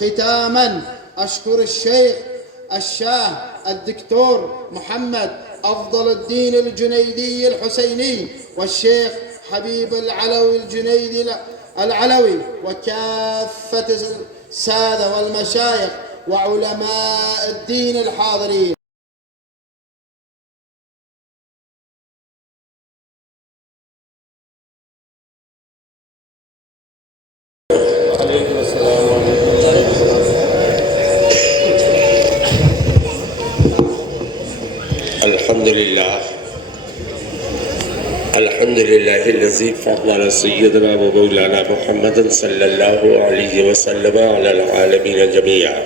ختاما أشكر الشيخ الشاه الدكتور محمد أفضل الدين الجنيدي الحسيني والشيخ حبيب العلوي الجنيدي العلوي وكافة السادة والمشايخ وعلماء الدين الحاضرين. الحمد لله الذي فضل سيدنا ومولانا محمد صلى الله عليه وسلم على العالمين جميعا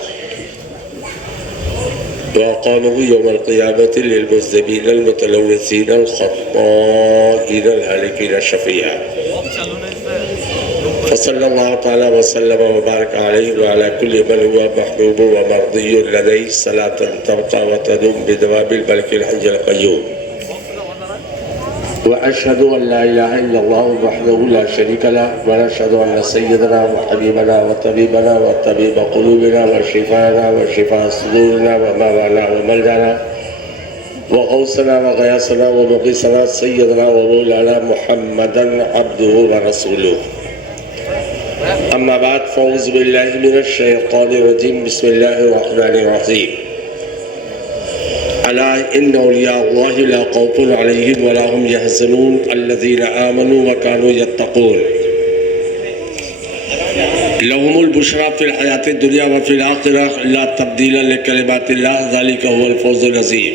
وأقامه يوم القيامة للمذنبين المتلوثين الخطائين الهالكين الشفيعا فصلى الله تعالى وسلم وبارك عليه وعلى كل من هو محبوب ومرضي لديه صلاة تبقى وتدوم بدوام الملك الحي القيوم. وأشهد أن لا إله إلا الله وحده لا شريك له ونشهد أن سيدنا وحبيبنا وطبيبنا وطبيب قلوبنا وشفانا وشفاء صدورنا ومولانا وملجانا وغوثنا وغياثنا ومقيسنا سيدنا ومولانا محمدا عبده ورسوله. أما بعد فأعوذ بالله من الشيطان الرجيم بسم الله الرحمن الرحيم. ألا إن أولياء الله لا خوف عليهم ولا هم يحزنون الذين آمنوا وكانوا يتقون لهم البشرى في الحياة الدنيا وفي الآخرة لا تبديل لكلمات الله ذلك هو الفوز العظيم.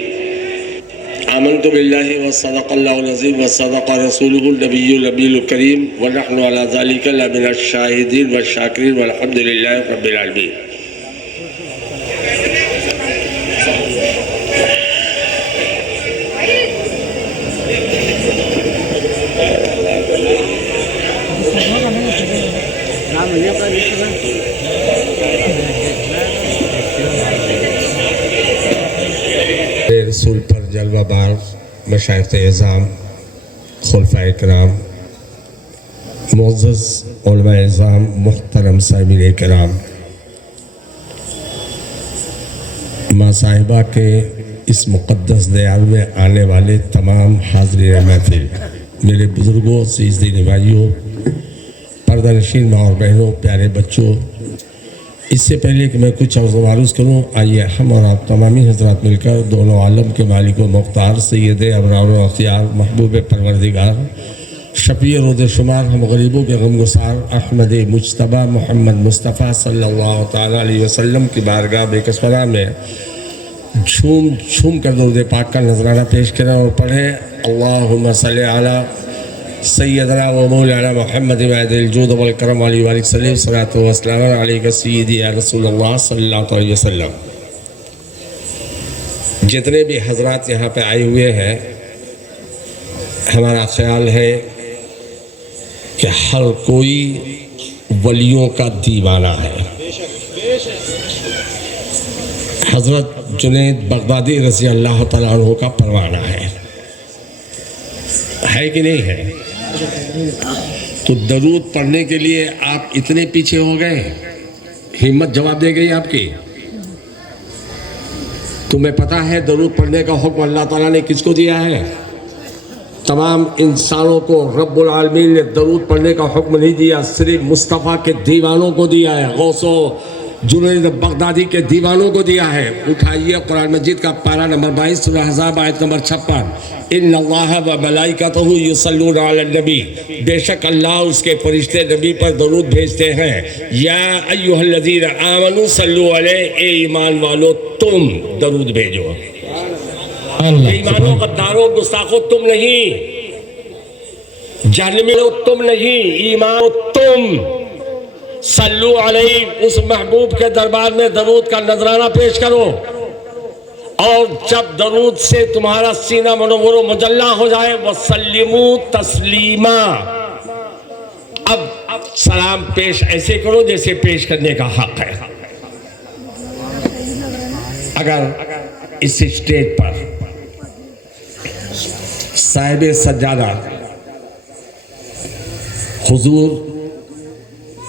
آمنت بالله وصدق الله العظيم وصدق رسوله النبي الكريم ونحن على ذلك لمن الشاهدين والشاكرين والحمد لله رب العالمين. رسول پر جلوہ بار مشائخ اعظام خلفائے کرام معزز علماء اعظام محترم سامعین کرام ماں صاحبہ کے اس مقدس دیار میں آنے والے تمام حاضرین محفل میرے بزرگوں عزیز بھائیوں پردہ نشین ماں اور بہنوں پیارے بچوں اس سے پہلے کہ میں کچھ عرض و معروض کروں آئیے ہم اور آپ تمامی حضرات مل کر دونوں عالم کے مالک و مختار سید ابرار و اختیار محبوب پروردگار شفیع رود شمار ہم غریبوں کے غمگسار احمد مجتبیٰ محمد مصطفیٰ صلی اللہ تعالیٰ علیہ وسلم کی بارگاہ بے کسورہ میں جھوم کر درود پاک کا نذرانہ پیش کریں اور پڑھیں اللہم صلی علی سیدنا و مولانا محمد وعد الجود والکرم علیہ وآلہ وسلم صلاۃ و سلام علیہ سیدی یا رسول اللہ صلی اللہ علیہ وسلم. جتنے بھی حضرات یہاں پہ آئے ہوئے ہیں ہمارا خیال ہے کہ ہر کوئی ولیوں کا دیوانہ ہے. حضرت جنید بغدادی رضی اللہ تعالیٰ عنہ کا پروانہ ہے کہ نہیں ہے؟ تو درود پڑھنے کے لیے آپ اتنے پیچھے ہو گئے ہمت جواب دے گئی آپ کی. تمہیں پتا ہے درود پڑھنے کا حکم اللہ تعالیٰ نے کس کو دیا ہے؟ تمام انسانوں کو رب العالمین نے درود پڑھنے کا حکم نہیں دیا، صرف مصطفیٰ کے دیوانوں کو دیا ہے، غوث و جنید بغدادی کے دیوانوں کو دیا ہے. اٹھائیے قرآن مجید کا پارہ نمبر 22 سورہ احزاب آیت نمبر 56. ان اللہ و ملائکتہ یصلون علی النبی، بے شک اللہ اس کے فرشتے نبی پر درود بھیجتے ہیں. یا ایھا الذین آمنوا صلوا علیہ، اے ایمان والو تم درود بھیجو. ایمانوں غداروں گستاخوں تم نہیں، جہنمیوں تم نہیں، ایمان تم. صلو علیہ، اس محبوب کے دربار میں درود کا نذرانہ پیش کرو، اور جب درود سے تمہارا سینہ منور و مجلہ ہو جائے وَسَلِّمُوا تَسْلِيمًا، اب سلام پیش ایسے کرو جیسے پیش کرنے کا حق ہے. اگر اس اسٹیج پر صاحب سجادہ حضور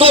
2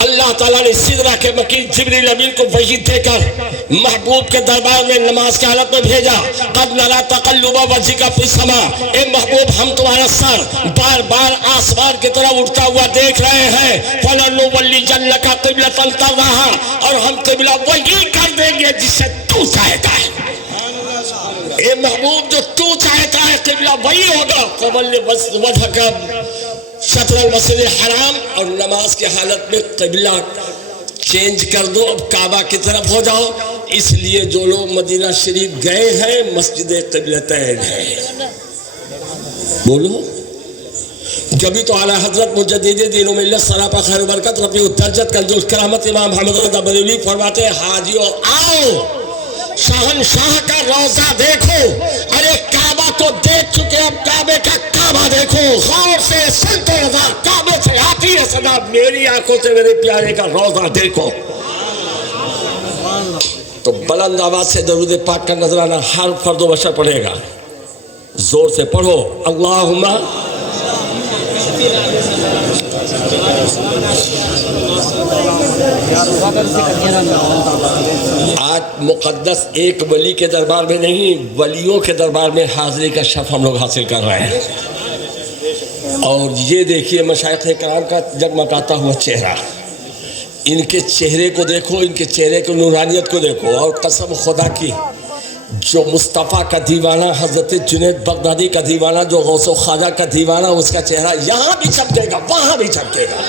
اللہ تعالیٰ نے سدرہ کے مکین جبریل امین کو وحی دے کر محبوب کے دربار میں نماز کی حالت میں بھیجا. قد نرى تقلب وجهك في السماء، اے محبوب ہم تمہارا سر بار بار آسمان کی طرف اٹھتا ہوا دیکھ رہے ہیں. فلنولینک قبلۃ ترضاها، اور ہم قبلہ وہی کر دیں گے جسے تو چاہتا ہے. اے محبوب جو تو چاہتا ہے قبلہ وہی ہوگا. فول وجهك شطر المسجد الحرام، اور نماز کی حالت میں قبلہ چینج کر دو، اب کعبہ کی طرف ہو جاؤ. اس لیے جو لوگ مدینہ شریف گئے ہیں مسجد قبلتین ہے. بولو. جبھی تو اعلیٰ حضرت مجدد دین و ملت سراپا خیر و برکت رفیع الدرجت کنز الکرامت امام محمد رضا بریلوی فرماتے ہیں حاجیوں آؤ شہنشاہ کا روضہ دیکھو. ارے کعبہ تو دیکھ چکے، اب کعبے کا کعبہ دیکھو. غور سے سنتو رضا، کعبے سے آتی ہے صدا، میری آنکھوں سے میرے پیارے کا روضہ دیکھو. تو بلند آواز سے درود پاک کا نذرانہ ہر فرد و بشر پڑھے گا. زور سے پڑھو. اللہم آج مقدس ایک ولی کے دربار میں نہیں، ولیوں کے دربار میں حاضری کا شرف ہم لوگ حاصل کر رہے ہیں. اور یہ دیکھیے مشائخ کرام کا جگمگاتا ہوا چہرہ، ان کے چہرے کو دیکھو، ان کے چہرے کی نورانیت کو دیکھو. اور قسم خدا کی جو مصطفیٰ کا دیوانہ، حضرت جنید بغدادی کا دیوانہ، جو غوث و خواجہ کا دیوانہ، اس کا چہرہ یہاں بھی چمکے گا، وہاں بھی چمکے گا.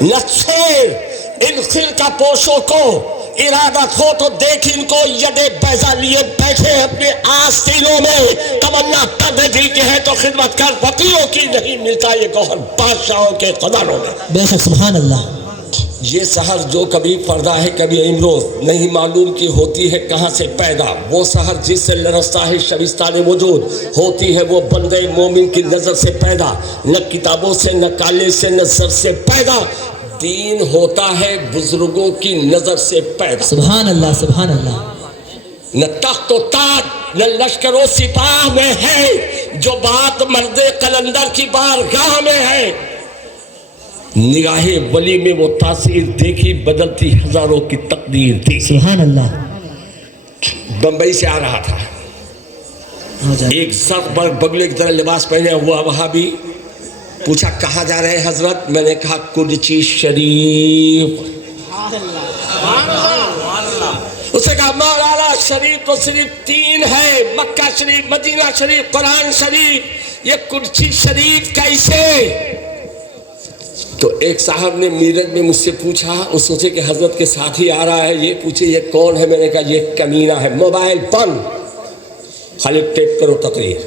نہ چھوڑ ان خلقہ پوشوں کو، ارادت ہو تو دیکھ ان کو یدے بیضا لیے بیٹھے اپنے آستینوں میں. تمنا پردے دل کے ہے تو خدمت کر، وکیلوں کی نہیں ملتا یہ گوہر بادشاہوں کے خزانوں میں. بے شک سبحان اللہ. یہ سحر جو کبھی پردہ ہے کبھی امروز، نہیں معلوم کی ہوتی ہے کہاں سے پیدا. وہ سحر جس سے لرزتا ہے شبستان وجود، ہوتی ہے وہ بندے مومن کی نظر سے پیدا. نہ کتابوں سے، نہ کالے سے، نہ زر سے پیدا. دین ہوتا ہے بزرگوں کی نظر سے پیدا. سبحان اللہ سبحان اللہ. نہ تخت و تاج نہ لشکر و سپاہ میں ہے، جو بات مرد قلندر کی بارگاہ میں ہے. نگاہ ولی میں وہ تاثیر دیکھی، بدلتی ہزاروں کی تقدیر تھی. سبحان اللہ. بمبئی سے آ رہا تھا، ایک سخت پر بگلے کی طرح لباس پہنے ہوا وہاں بھی پوچھا کہاں جا رہے حضرت؟ میں نے کہا کرچی شریف. اس نے کہا مولانا شریف تو صرف 3 ہے، مکہ شریف، مدینہ شریف، قرآن شریف، یہ کرچی شریف کیسے؟ تو ایک صاحب نے میرج میں مجھ سے پوچھا، وہ سوچے کہ حضرت کے ساتھ ہی آ رہا ہے، یہ پوچھے یہ کون ہے؟ میں نے کہا یہ کمینہ ہے. موبائل بند، خالی ٹیپ کرو تقریر.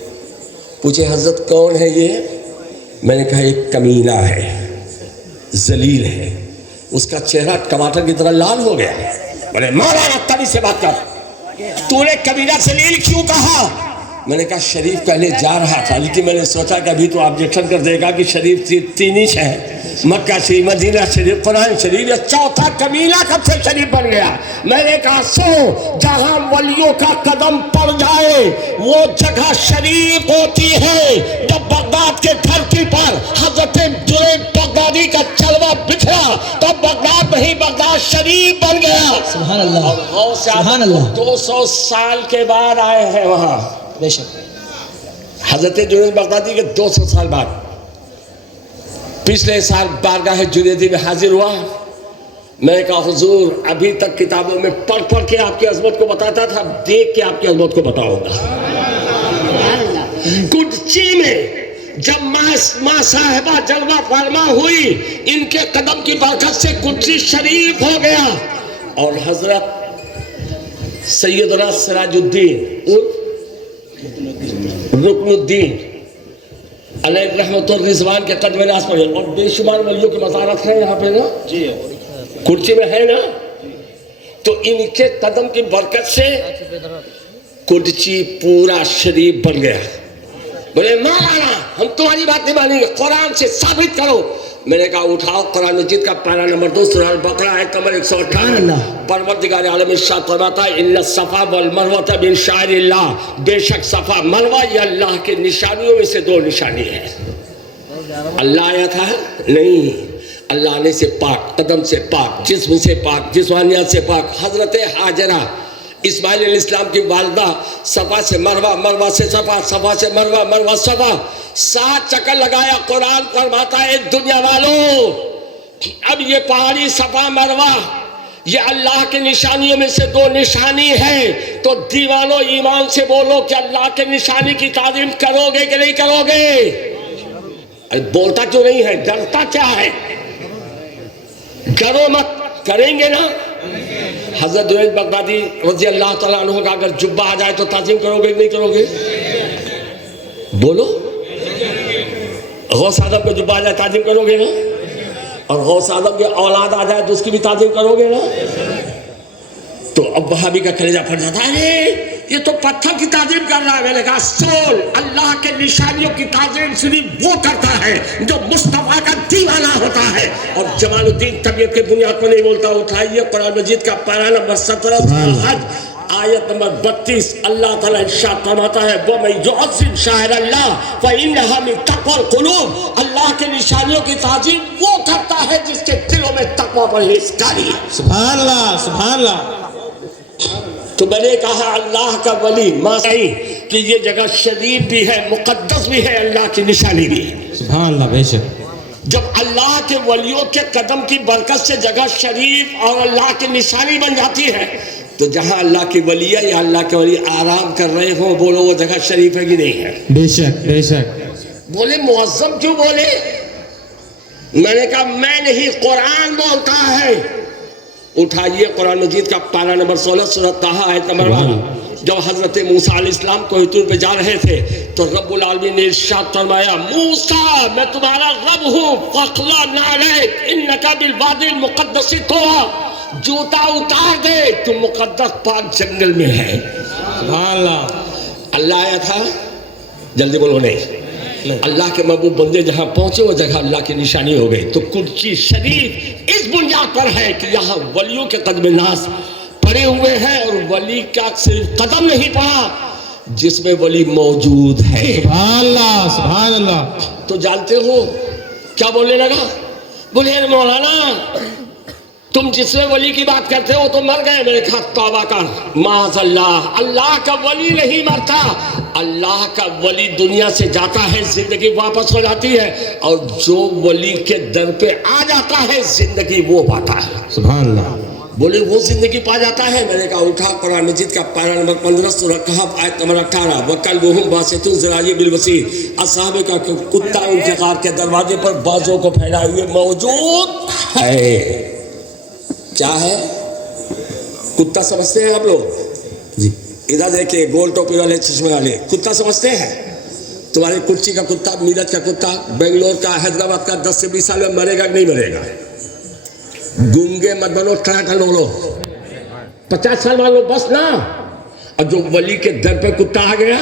پوچھے حضرت کون ہے یہ؟ میں نے کہا ایک کمینہ ہے، ذلیل ہے. اس کا چہرہ ٹماٹر کی طرح لال ہو گیا. بولے مولانا تبھی سے بات کر، تو نے کمینہ ذلیل کیوں کہا؟ میں نے کہا شریف پہلے جا رہا تھا، لیکن میں نے سوچا کہ ابھی تو آبجیکشن کر دے گا کہ شریف 3 ہی ہے، مکہ شریف، مدینہ شریف، قرآن شریف، یہ چوتھا کمینہ کب سے شریف بن گیا؟ میں نے کہا سو جہاں ولیوں کا قدم پڑ جائے وہ جگہ شریف ہوتی ہے. جب بغداد کے دھرتی پر حضرت جنید بغدادی کا جلوہ بکھرا تو بغداد نہیں، بغداد شریف بن گیا. سبحان اللہ سبحان اللہ. 200 سال کے بعد آئے ہیں وہاں. بے شک حضرت جنید بغدادی کے 200 سال بعد پچھلے سال بارگاہ جنیدی میں حاضر ہوا. میں نے کہا حضور ابھی تک کتابوں میں پڑھ پڑھ کے آپ کی عظمت کو بتاتا تھا، دیکھ کے آپ کی عظمت کو بتاؤں گا. کرچی میں جب ماں صاحبہ جلوہ فرما ہوئی، ان کے قدم کی برکت سے کرچی شریف ہو گیا. اور حضرت سیدنا سراج الدین رکن الدین علیہ رحمت الرضوان کے قدم ناز پر، اور بے شمار ولیوں کی مزارات ہیں یہاں پہ نا، کرچی میں ہے نا. تو ان کے قدم کی برکت سے کرچی پورا شریف بن گیا. بولے مولانا ہم تمہاری بات نہیں مانیں گے، قرآن سے ثابت کرو. میں نے کہا اٹھاؤ قرآن مجید کا پارہ نمبر 2 سورہ البقرہ ہے نمبر 158. پروردگار عالم ارشاد فرماتا ہے ان الصفا والمروہ من شعائر اللہ، بے شک صفا مروہ یہ اللہ کے نشانیوں میں سے 2 نشانی ہے. اللہ آیا تھا نہیں، اللہ نے سے پاک، قدم سے پاک، جسم سے پاک، جسمانیت سے پاک. حضرت حاجرہ اسماعیل علیہ السلام کی والدہ، صفا سے مروہ، مروہ سے صفا، صفا سے مروہ، مروہ صفا، 7 چکر لگایا. قرآن فرماتا ہے دنیا والوں اب یہ پہاڑی صفا مروہ یہ اللہ کی نشانیوں میں سے 2 نشانی ہے. تو دیوانوں ایمان سے بولو کہ اللہ کے نشانی کی تعظیم کرو گے کہ نہیں کرو گے؟ بولتا کیوں نہیں ہے؟ ڈرتا کیا ہے؟ ڈرو مت، کریں گے نا. حضرت جنید بغدادی رضی اللہ تعالیٰ عنہ کا اگر جبہ آ جائے تو تعظیم کرو گے کہ نہیں کرو گے؟ بولو. غوث اعظم کا جبہ آ جائے تعظیم کرو گے نا؟ اور غوث اعظم کے اولاد آ جائے تو اس کی بھی تعظیم کرو گے نا؟ تو اب وہابی کا کلیجہ پھٹ جاتا ہے یہ تو پتھر کی تعظیم کر رہا ہے. میں نے کہا سول اللہ کے نشانیوں کی تعظیم صرف وہ کرتا ہے جو مصطفیٰ کا دیوانہ ہوتا ہے. اور جمال الدین طبیعت کے بنیاد پر نہیں بولتا. اٹھائیے قرآن مجید کا پارہ نمبر 17 حج آیت نمبر 32. اللہ تعالیٰ ارشاد فرماتا ہے وَمَن يُعَظِّمْ شَعَائِرَ اللَّهِ فَإِنَّهَا مِن تَقْوَى الْقُلُوبِ. اللہ کے نشانیوں کی تعظیم وہ کرتا ہے جس کے دلوں میں تقوی پرہیزگاری ہے. سبحان اللہ، سبحان اللہ. تو میں نے کہا اللہ کا ولی ماں کہ یہ جگہ شریف بھی ہے، مقدس بھی ہے، اللہ کی نشانی بھی ہے. سبحان اللہ. بے شک جب اللہ کے ولیوں کے قدم کی برکت سے جگہ شریف اور اللہ کی نشانی بن جاتی ہے تو جہاں اللہ کی ولی ہے یا اللہ کے ولی آرام کر رہے ہوں بولو وہ جگہ شریف ہے کہ نہیں ہے؟ بے شک بے شک. بولے معظم کیوں بولے؟ میں نے کہا میں نہیں، قرآن بولتا ہے. اٹھائیے قرآن مجید کا پارہ نمبر 16 سورۃ طٰہٰ آیت نمبر 12. جب حضرت موسیٰ علیہ السلام کوہ طور پہ جا رہے تھے تو رب العالمین نے ارشاد فرمایا موسیٰ میں تمہارا رب ہوں فاخلع نعلیک انک بالوادی المقدس طویٰ. جوتا اتار دے تو مقدس پاک جنگل میں ہے. سبحان اللہ. اللہ آیا تھا، جلدی بولو نہیں. اللہ کے محبوب بندے جہاں پہنچے وہ جگہ اللہ کی نشانی ہو گئی. تو کرسی شریف اس بنیاد پر ہے کہ یہاں ولیوں کے قدم ناز پڑے ہوئے ہیں اور ولی کا صرف قدم نہیں پڑا جس میں ولی موجود ہے. سبحان اللہ، سبحان اللہ. تو جانتے ہو کیا بولنے لگا؟ بولے مولانا تم جس میں ولی کی بات کرتے ہو تو مر گئے. میں نے کہا توبہ کر، معاذ اللہ. اللہ کا ولی نہیں مرتا، اللہ کا ولی دنیا سے جاتا ہے زندگی واپس ہو جاتی ہے اور جو ولی کے در پہ آ جاتا ہے زندگی وہ پاتا ہے. سبحان اللہ. بولے وہ زندگی پا جاتا ہے. میں نے کہا اٹھا قرآن مجید کا پارہ نمبر 15 سورۃ کہف آیت نمبر 18 وَكَلْبُهُمْ بَاسِطٌ ذِرَاعَیْهِ بِالْوَصِیدِ. اصحاب کا کتا انتقال کے دروازے پر بازوں کو پھیلائے ہوئے موجود ہے. کیا ہے؟ کتا سمجھتے ہیں آپ لوگ؟ جی. ادھر دیکھیں گول ٹوپی والے چشمے والے کتا سمجھتے ہیں؟ تمہاری کرچی کا کتا، میرٹھ کا کتا، بنگلور کا، حیدرآباد کا 10 سے 20 سال میں مرے گا کہ نہیں مرے گا؟ گونگے مت بنو، ٹراٹل بولو. 50 سال مان لو بس نا. اور جو ولی کے در پہ کتا آ گیا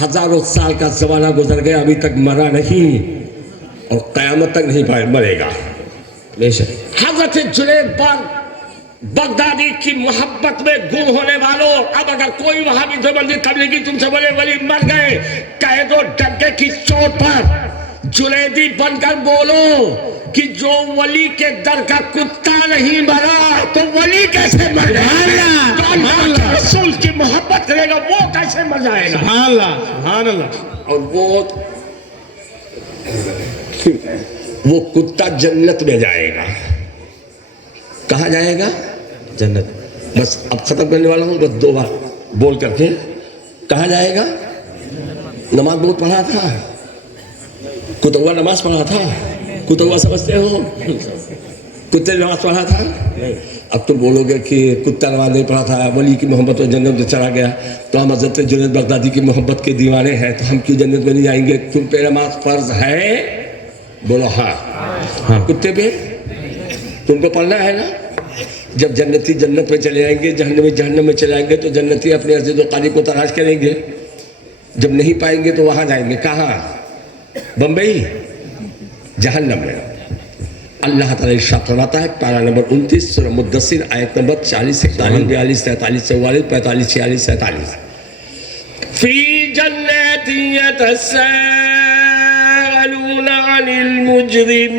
ہزاروں سال کا زمانہ گزر گیا ابھی تک مرا نہیں اور قیامت تک نہیں مرے گا. بے شک. حضرت جنید بغدادی کی محبت میں گم ہونے والوں اب اگر کوئی وہاں بھی دیوبندی تبلیغی تم سے بولے ولی مر گئے کہہ دو ڈنکے کی چوٹ پر جنیدی بن کر بولو کہ جو ولی کے در کا کتا نہیں مرا تو ولی کیسے مر جائے گا؟ جو اللہ کے رسول کی محبت کرے گا وہ کیسے مر جائے گا؟ سبحان اللہ، سبحان اللہ. اور وہ کتا جنت میں جائے گا. کہاں جائے گا؟ جنت. بس اب ختم کرنے والا ہوں، بس 2 بار بول کر کے. کہاں جائے گا؟ نماز بہت پڑھا تھا، کتوا نماز پڑھا تھا. کتوا سمجھتے ہو؟ کتے نماز پڑھا تھا. اب تم بولو گے کہ کتا نماز نہیں پڑھا تھا، ولی کی محبت میں جنت میں چلا گیا تو ہم حضرت جنید بغدادی کی محبت کے دیوانے ہیں تو ہم کیوں جنت میں نہیں جائیں گے؟ تم پہ نماز فرض ہے؟ بولو ہاں. کتے پہ تم کو پڑھنا ہے نا. جب جنتی جنت میں چلے جائیں گے، جہنمی جہنم میں چلے جائیں گے تو جنتی اپنے عزیز و قاری کو تلاش کریں گے. جب نہیں پائیں گے تو وہاں جائیں گے. کہاں؟ بمبئی، جہنم میں. اللہ تعالیٰ ارشاد فرماتا ہے پارہ نمبر 29 سورہ مدثر آیت نمبر 40 41 42 43 44 45 46 47 فی جنات یتساءلون عن عن المجرمین.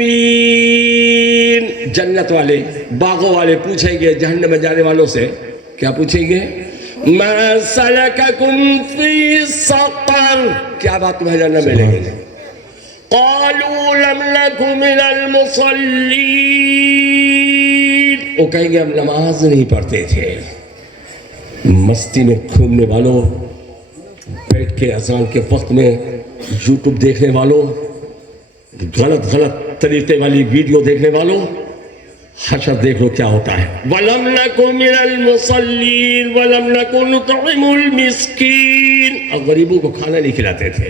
جنت والے باغوں والے پوچھیں گے جہنم میں جانے والوں سے, کیا پوچھیں گے؟ ما سلککم فی سقر, کیا بات تمہیں جہنم میں لے گئے؟ قالوا لم نک من المصلین, وہ کہیں گے ہم نماز نہیں پڑھتے تھے. مستی میں گھومنے والوں, بیٹھ کے اذان کے وقت میں یوٹیوب دیکھنے والوں, غلط طریقے والی ویڈیو دیکھنے والوں, حشر دیکھ لو کیا ہوتا ہے. وَلَمْ نَكُ مِنَ الْمُصَلِّينَ وَلَمْ نَكُ نُطْعِمُ الْمِسْكِينَ, اور غریبوں کو کھانا نہیں کھلاتے تھے.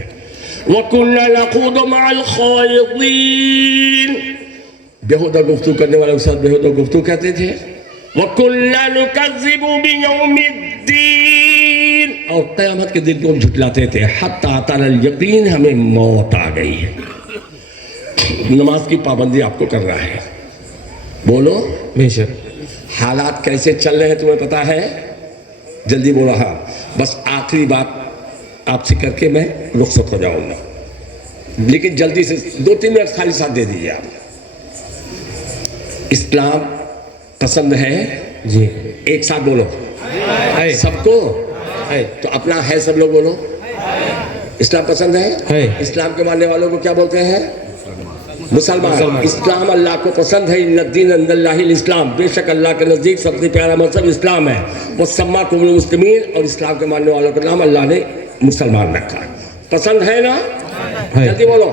وَكُنَّا نَخُوضُ مَعَ الْخَائِضِينَ, بےہودہ گفتگو کرنے والوں کے ساتھ بےہودہ گفتگو کہتے تھے. وَكُنَّا نُكَذِّبُ بِيَوْمِ الدِّينِ, اور قیامت کے دن کو ہم جھٹلاتے تھے. حتی اتانا الیقین, ہمیں موت آ گئی. نماز کی پابندی آپ کو کرنا ہے. بولو بے شک. حالات کیسے چل رہے ہیں تمہیں پتا ہے؟ جلدی بولو. ہاں بس آخری بات آپ سے کر کے میں رخصت ہو جاؤں گا, لیکن جلدی سے 2-3 منٹ خالی ساتھ دے دیجیے آپ. اسلام پسند ہے جی. ایک ساتھ بولو. ہے. سب کو ہے. تو اپنا ہے, سب لوگ بولو. اسلام پسند ہے. اسلام کے ماننے والوں کو کیا بولتے ہیں؟ مسلمان. اسلام اللہ کو پسند ہے. ان الدین عند اللہ الاسلام, بے شک اللہ کے نزدیک سب سے پیارا مذہب اسلام ہے. وہ سماکم المسلمین, اور اسلام کے ماننے والوں کا نام اللہ نے مسلمان رکھا. پسند ہے نا؟ جلدی بولو.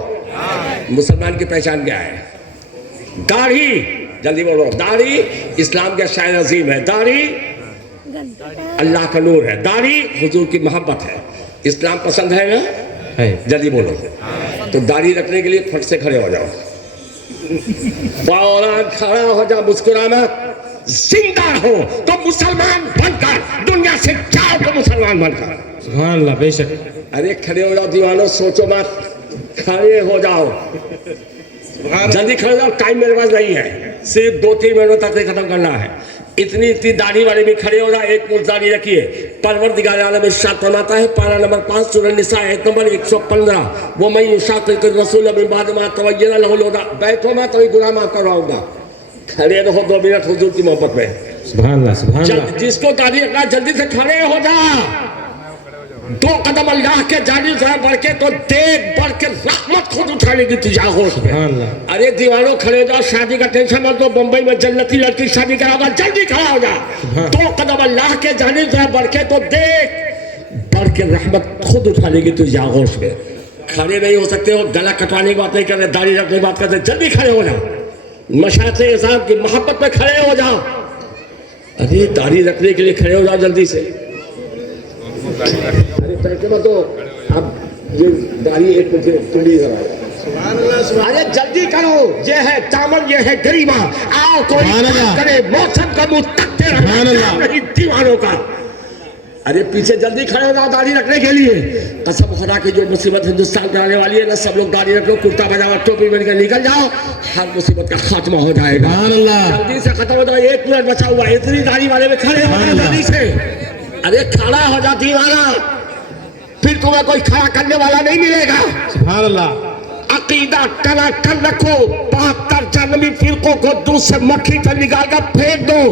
مسلمان کی پہچان کیا ہے؟ داڑھی. جلدی بولو. داڑھی اسلام کا شعائر عظیم ہے. داڑھی اللہ کا نور ہے. داڑھی حضور کی محبت ہے. اسلام پسند ہے نا؟ جلدی بولو. تو داڑھی رکھنے کے لیے پھٹ سے کھڑے ہو جاؤ. فوراً کھڑا ہو جاؤ, مسکرانا. زندہ ہو تو مسلمان بن کر, دنیا سے جاؤ تو مسلمان بن کر. سبحان اللہ. بے شک. ارے کھڑے ہو جاؤ دیوانو, سوچو مت, کھڑے ہو جاؤ. جلدی کھڑے ہو جاؤ, ٹائم میرے پاس نہیں ہے, صرف 2-3 منٹ تک ختم کرنا ہے. اتنی داڑھی والے بھی کھڑے ہو جائے. ایک ملک داڑھی رکھیے. پروردگار عالم ارشاد فرماتا ہے, پارہ نمبر 5 سورہ نساء آیت نمبر 115, وَمَن يُشَاقِقِ الرَّسُولَ مِن بَعْدِ مَا تَبَيَّنَ لَهُ الْهُدَىٰ. بیٹھو میں تو گناہ معاف کرواؤں گا. کھڑے رہو 2 منٹ حضور کی محبت میں. سبحان اللہ. سبحان اللہ. جس کو داڑھی رکھنا جلدی سے کھڑے ہو جا. 2 قدم اللہ کے جانب ذرا بڑھ کے تو دیکھ, بڑھ کے رحمت خود اٹھا لے گی تجھے ہوش میں. ارے دیوانوں کھڑے ہو جاؤ, شادی کا ٹینشن مت لو. بمبئی میں جنتی لڑکی شادی کرا ہوگا, جلدی کھڑا ہو جا. 2 قدم اللہ کے جانب ذرا بڑھ کے تو دیکھ, بڑھ کے رحمت خود اٹھا لے گی تجھے ہوش میں. کھڑے نہیں ہو سکتے ہو, گلا کٹوانے کی بات نہیں کر رہے, داڑھی رکھنے کی بات کر رہے, جلدی کھڑے ہو جاؤ. مشاہد اعظام کی محبت میں کھڑے ہو جاؤ. ارے داڑھی رکھنے کے لیے کھڑے ہو جاؤ جلدی سے. ارے ترجمہ تو اب یہ داڑھی ایک مجھے تلی ذرا. ارے جلدی کرو, یہ ہے دامن, یہ ہے گریبا. آؤ کوئی کرے, موسم کا متقتے رہنا نہیں دیوانوں کا. ارے پیچھے جلدی کھڑے ہو جاؤ داڑھی رکھنے کے لیے. قسم خدا کی جو مصیبت ہندوستان میں آنے والی ہے نا, سب لوگ داڑھی رکھ لو, کرتا پجامہ ٹوپی پہن کے نکل جاؤ, ہر مصیبت کا خاتمہ ہو جائے گا. جلدی سے ختم ہو جاؤ, 1 منٹ بچا ہوا ہے. اتنی داڑھی والے میں کھڑے ہو جاؤ جلدی سے. ارے کھڑا ہو جا دیوانہ, پھر تمہیں کوئی کھڑا کرنے والا نہیں ملے گا. سبحان اللہ. عقیدہ ٹنا ٹن رکھو. 72 جہنمی فرقوں کو دودھ سے مکھی سے نکال کر پھینک دو.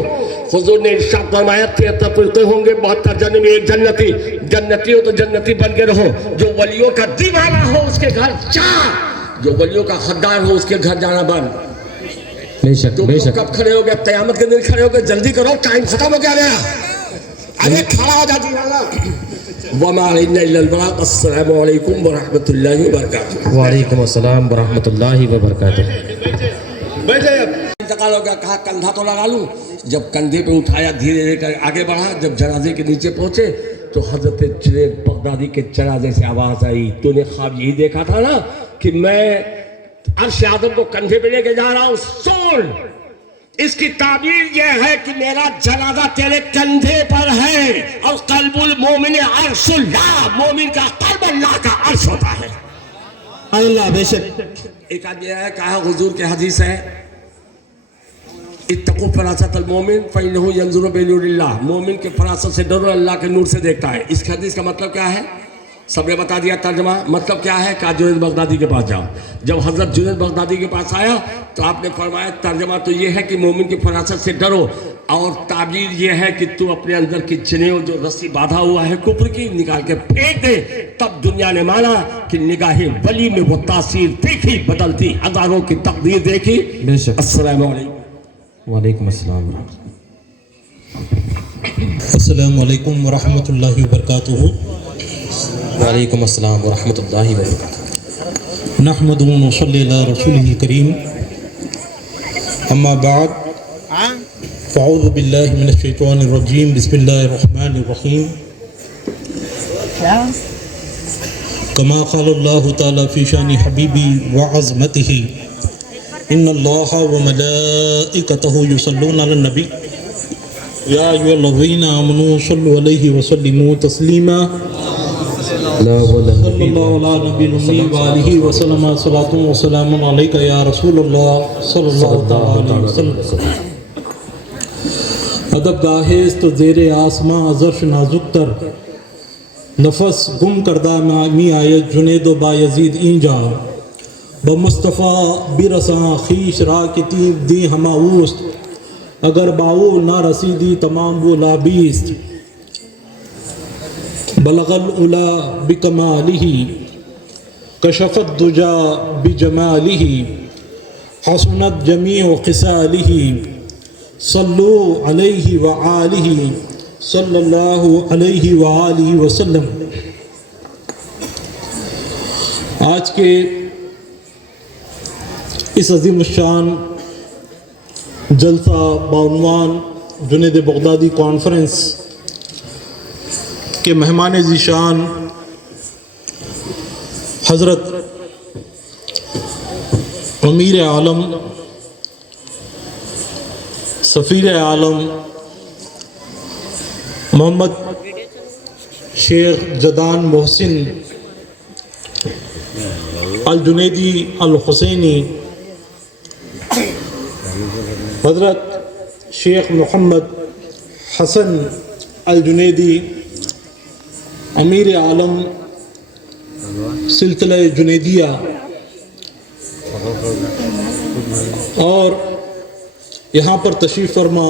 حضور نے ارشاد فرمایا 73 فرقے ہوں گے, 72 جہنمی, 1 جنتی. جنتی ہو تو جنتی بن کے رہو. جو ولیوں کا دیوانہ ہو اس کے گھر جا, جو ولیوں کا خدار ہو اس کے گھر جانا بند. بے شک. تم کب کھڑے ہو گئے؟ قیامت کے دن کھڑے ہو گئے. جلدی کرو, ٹائم ختم ہو گیا. ارے کھڑا ہو جا دیوانہ. وما علینا الا البلاغ. السلام علیکم ورحمۃ اللہ وبرکاتہ. وعلیکم السلام ورحمۃ اللہ وبرکاتہ. انتقال ہو گیا, کہا کندھا تو لگا لوں. جب کندھے پہ اٹھایا, دھیرے دھیرے کر آگے بڑھا. جب جنازے کے نیچے پہنچے تو حضرت جنید بغدادی کے جنازے سے آواز آئی, تو نے خواب یہی دیکھا تھا نا کہ میں عرش اعظم کو کندھے پہ لے کے جا رہا ہوں. سن, اس کی تعبیر یہ ہے کہ میرا جنازہ تیرے کندھے پر ہے, اور قلب المومن عرش اللہ, مومن کا قلب اللہ کا عرش ہوتا ہے. اللہ. بے شک. ایک آدمی ہے, کہا حضور کے حدیث ہے, اتقوا فراست المومن فإنه ينظر بنور اللہ. مومن کے فراست سے ڈرو, اللہ کے نور سے دیکھتا ہے. اس حدیث کا مطلب کیا ہے؟ سب نے بتا دیا ترجمہ مطلب کیا ہے کہ جنید بغدادی کے پاس جاؤ. جب حضرت جنید بغدادی کے پاس آیا تو آپ نے فرمایا ترجمہ تو یہ ہے کہ مومن کی فراست سے ڈرو, اور تعبیر یہ ہے کہ تو اپنے اندر کی جنیو جو رسی باندھا ہوا ہے کفر کی نکال کے پھینک دے. تب دنیا نے مانا کہ نگاہ ولی میں وہ تاثیر دیکھی, بدلتی ہزاروں کی تقدیر دیکھی. بے شک. السلام علیکم. وعلیکم السلام ورحمۃ السلام علیکم ورحمۃ اللہ وبرکاتہ. وعلیکم السلام ورحمۃ اللہ وبرکاتہ. نحمد و صلی علی رسولہ الکریم. اما بعد فاعوذ باللہ من الشیطان الرجیم. بسم اللہ الرحمن الرحیم. کما قال اللہ تعالی فی شان حبیبی وعظمتہ ان اللہ وملائکتہ یصلون علی النبی یا ایھا الذین آمنوا صلوا علیہ وسلموا تسلیما. صلی اللہ علیہ نبی الامی وآلہ وسلم. صلاۃ و سلام علیک یا رسول اللہ صلی اللہ تعالی علیہ وسلم. ادب گاہست زیر آسماں عرش نازک تر نفس گم کردہ می آیت جنید و بایزید اینجا بمصطفیٰ برساں خیش را کتیب دی ہما اوست اگر باو نہ رسیدی تمام وہ لابیست. بلغ العلا بکمالہ کشف الدجا بجمالہ حسنت جمیع خصالہ صلو علیہ وآلہ صلی اللہ علیہ وآلہ وسلم. آج کے اس عظیم الشان جلسہ بعنوان جنید بغدادی کانفرنس کے مہمان ذیشان حضرت امیر عالم سفیر عالم محمد شیخ جدان محسن الجنیدی الحسینی, حضرت شیخ محمد حسن الجنیدی امیر عالم سلسلہ جنیدیہ, اور یہاں پر تشریف فرما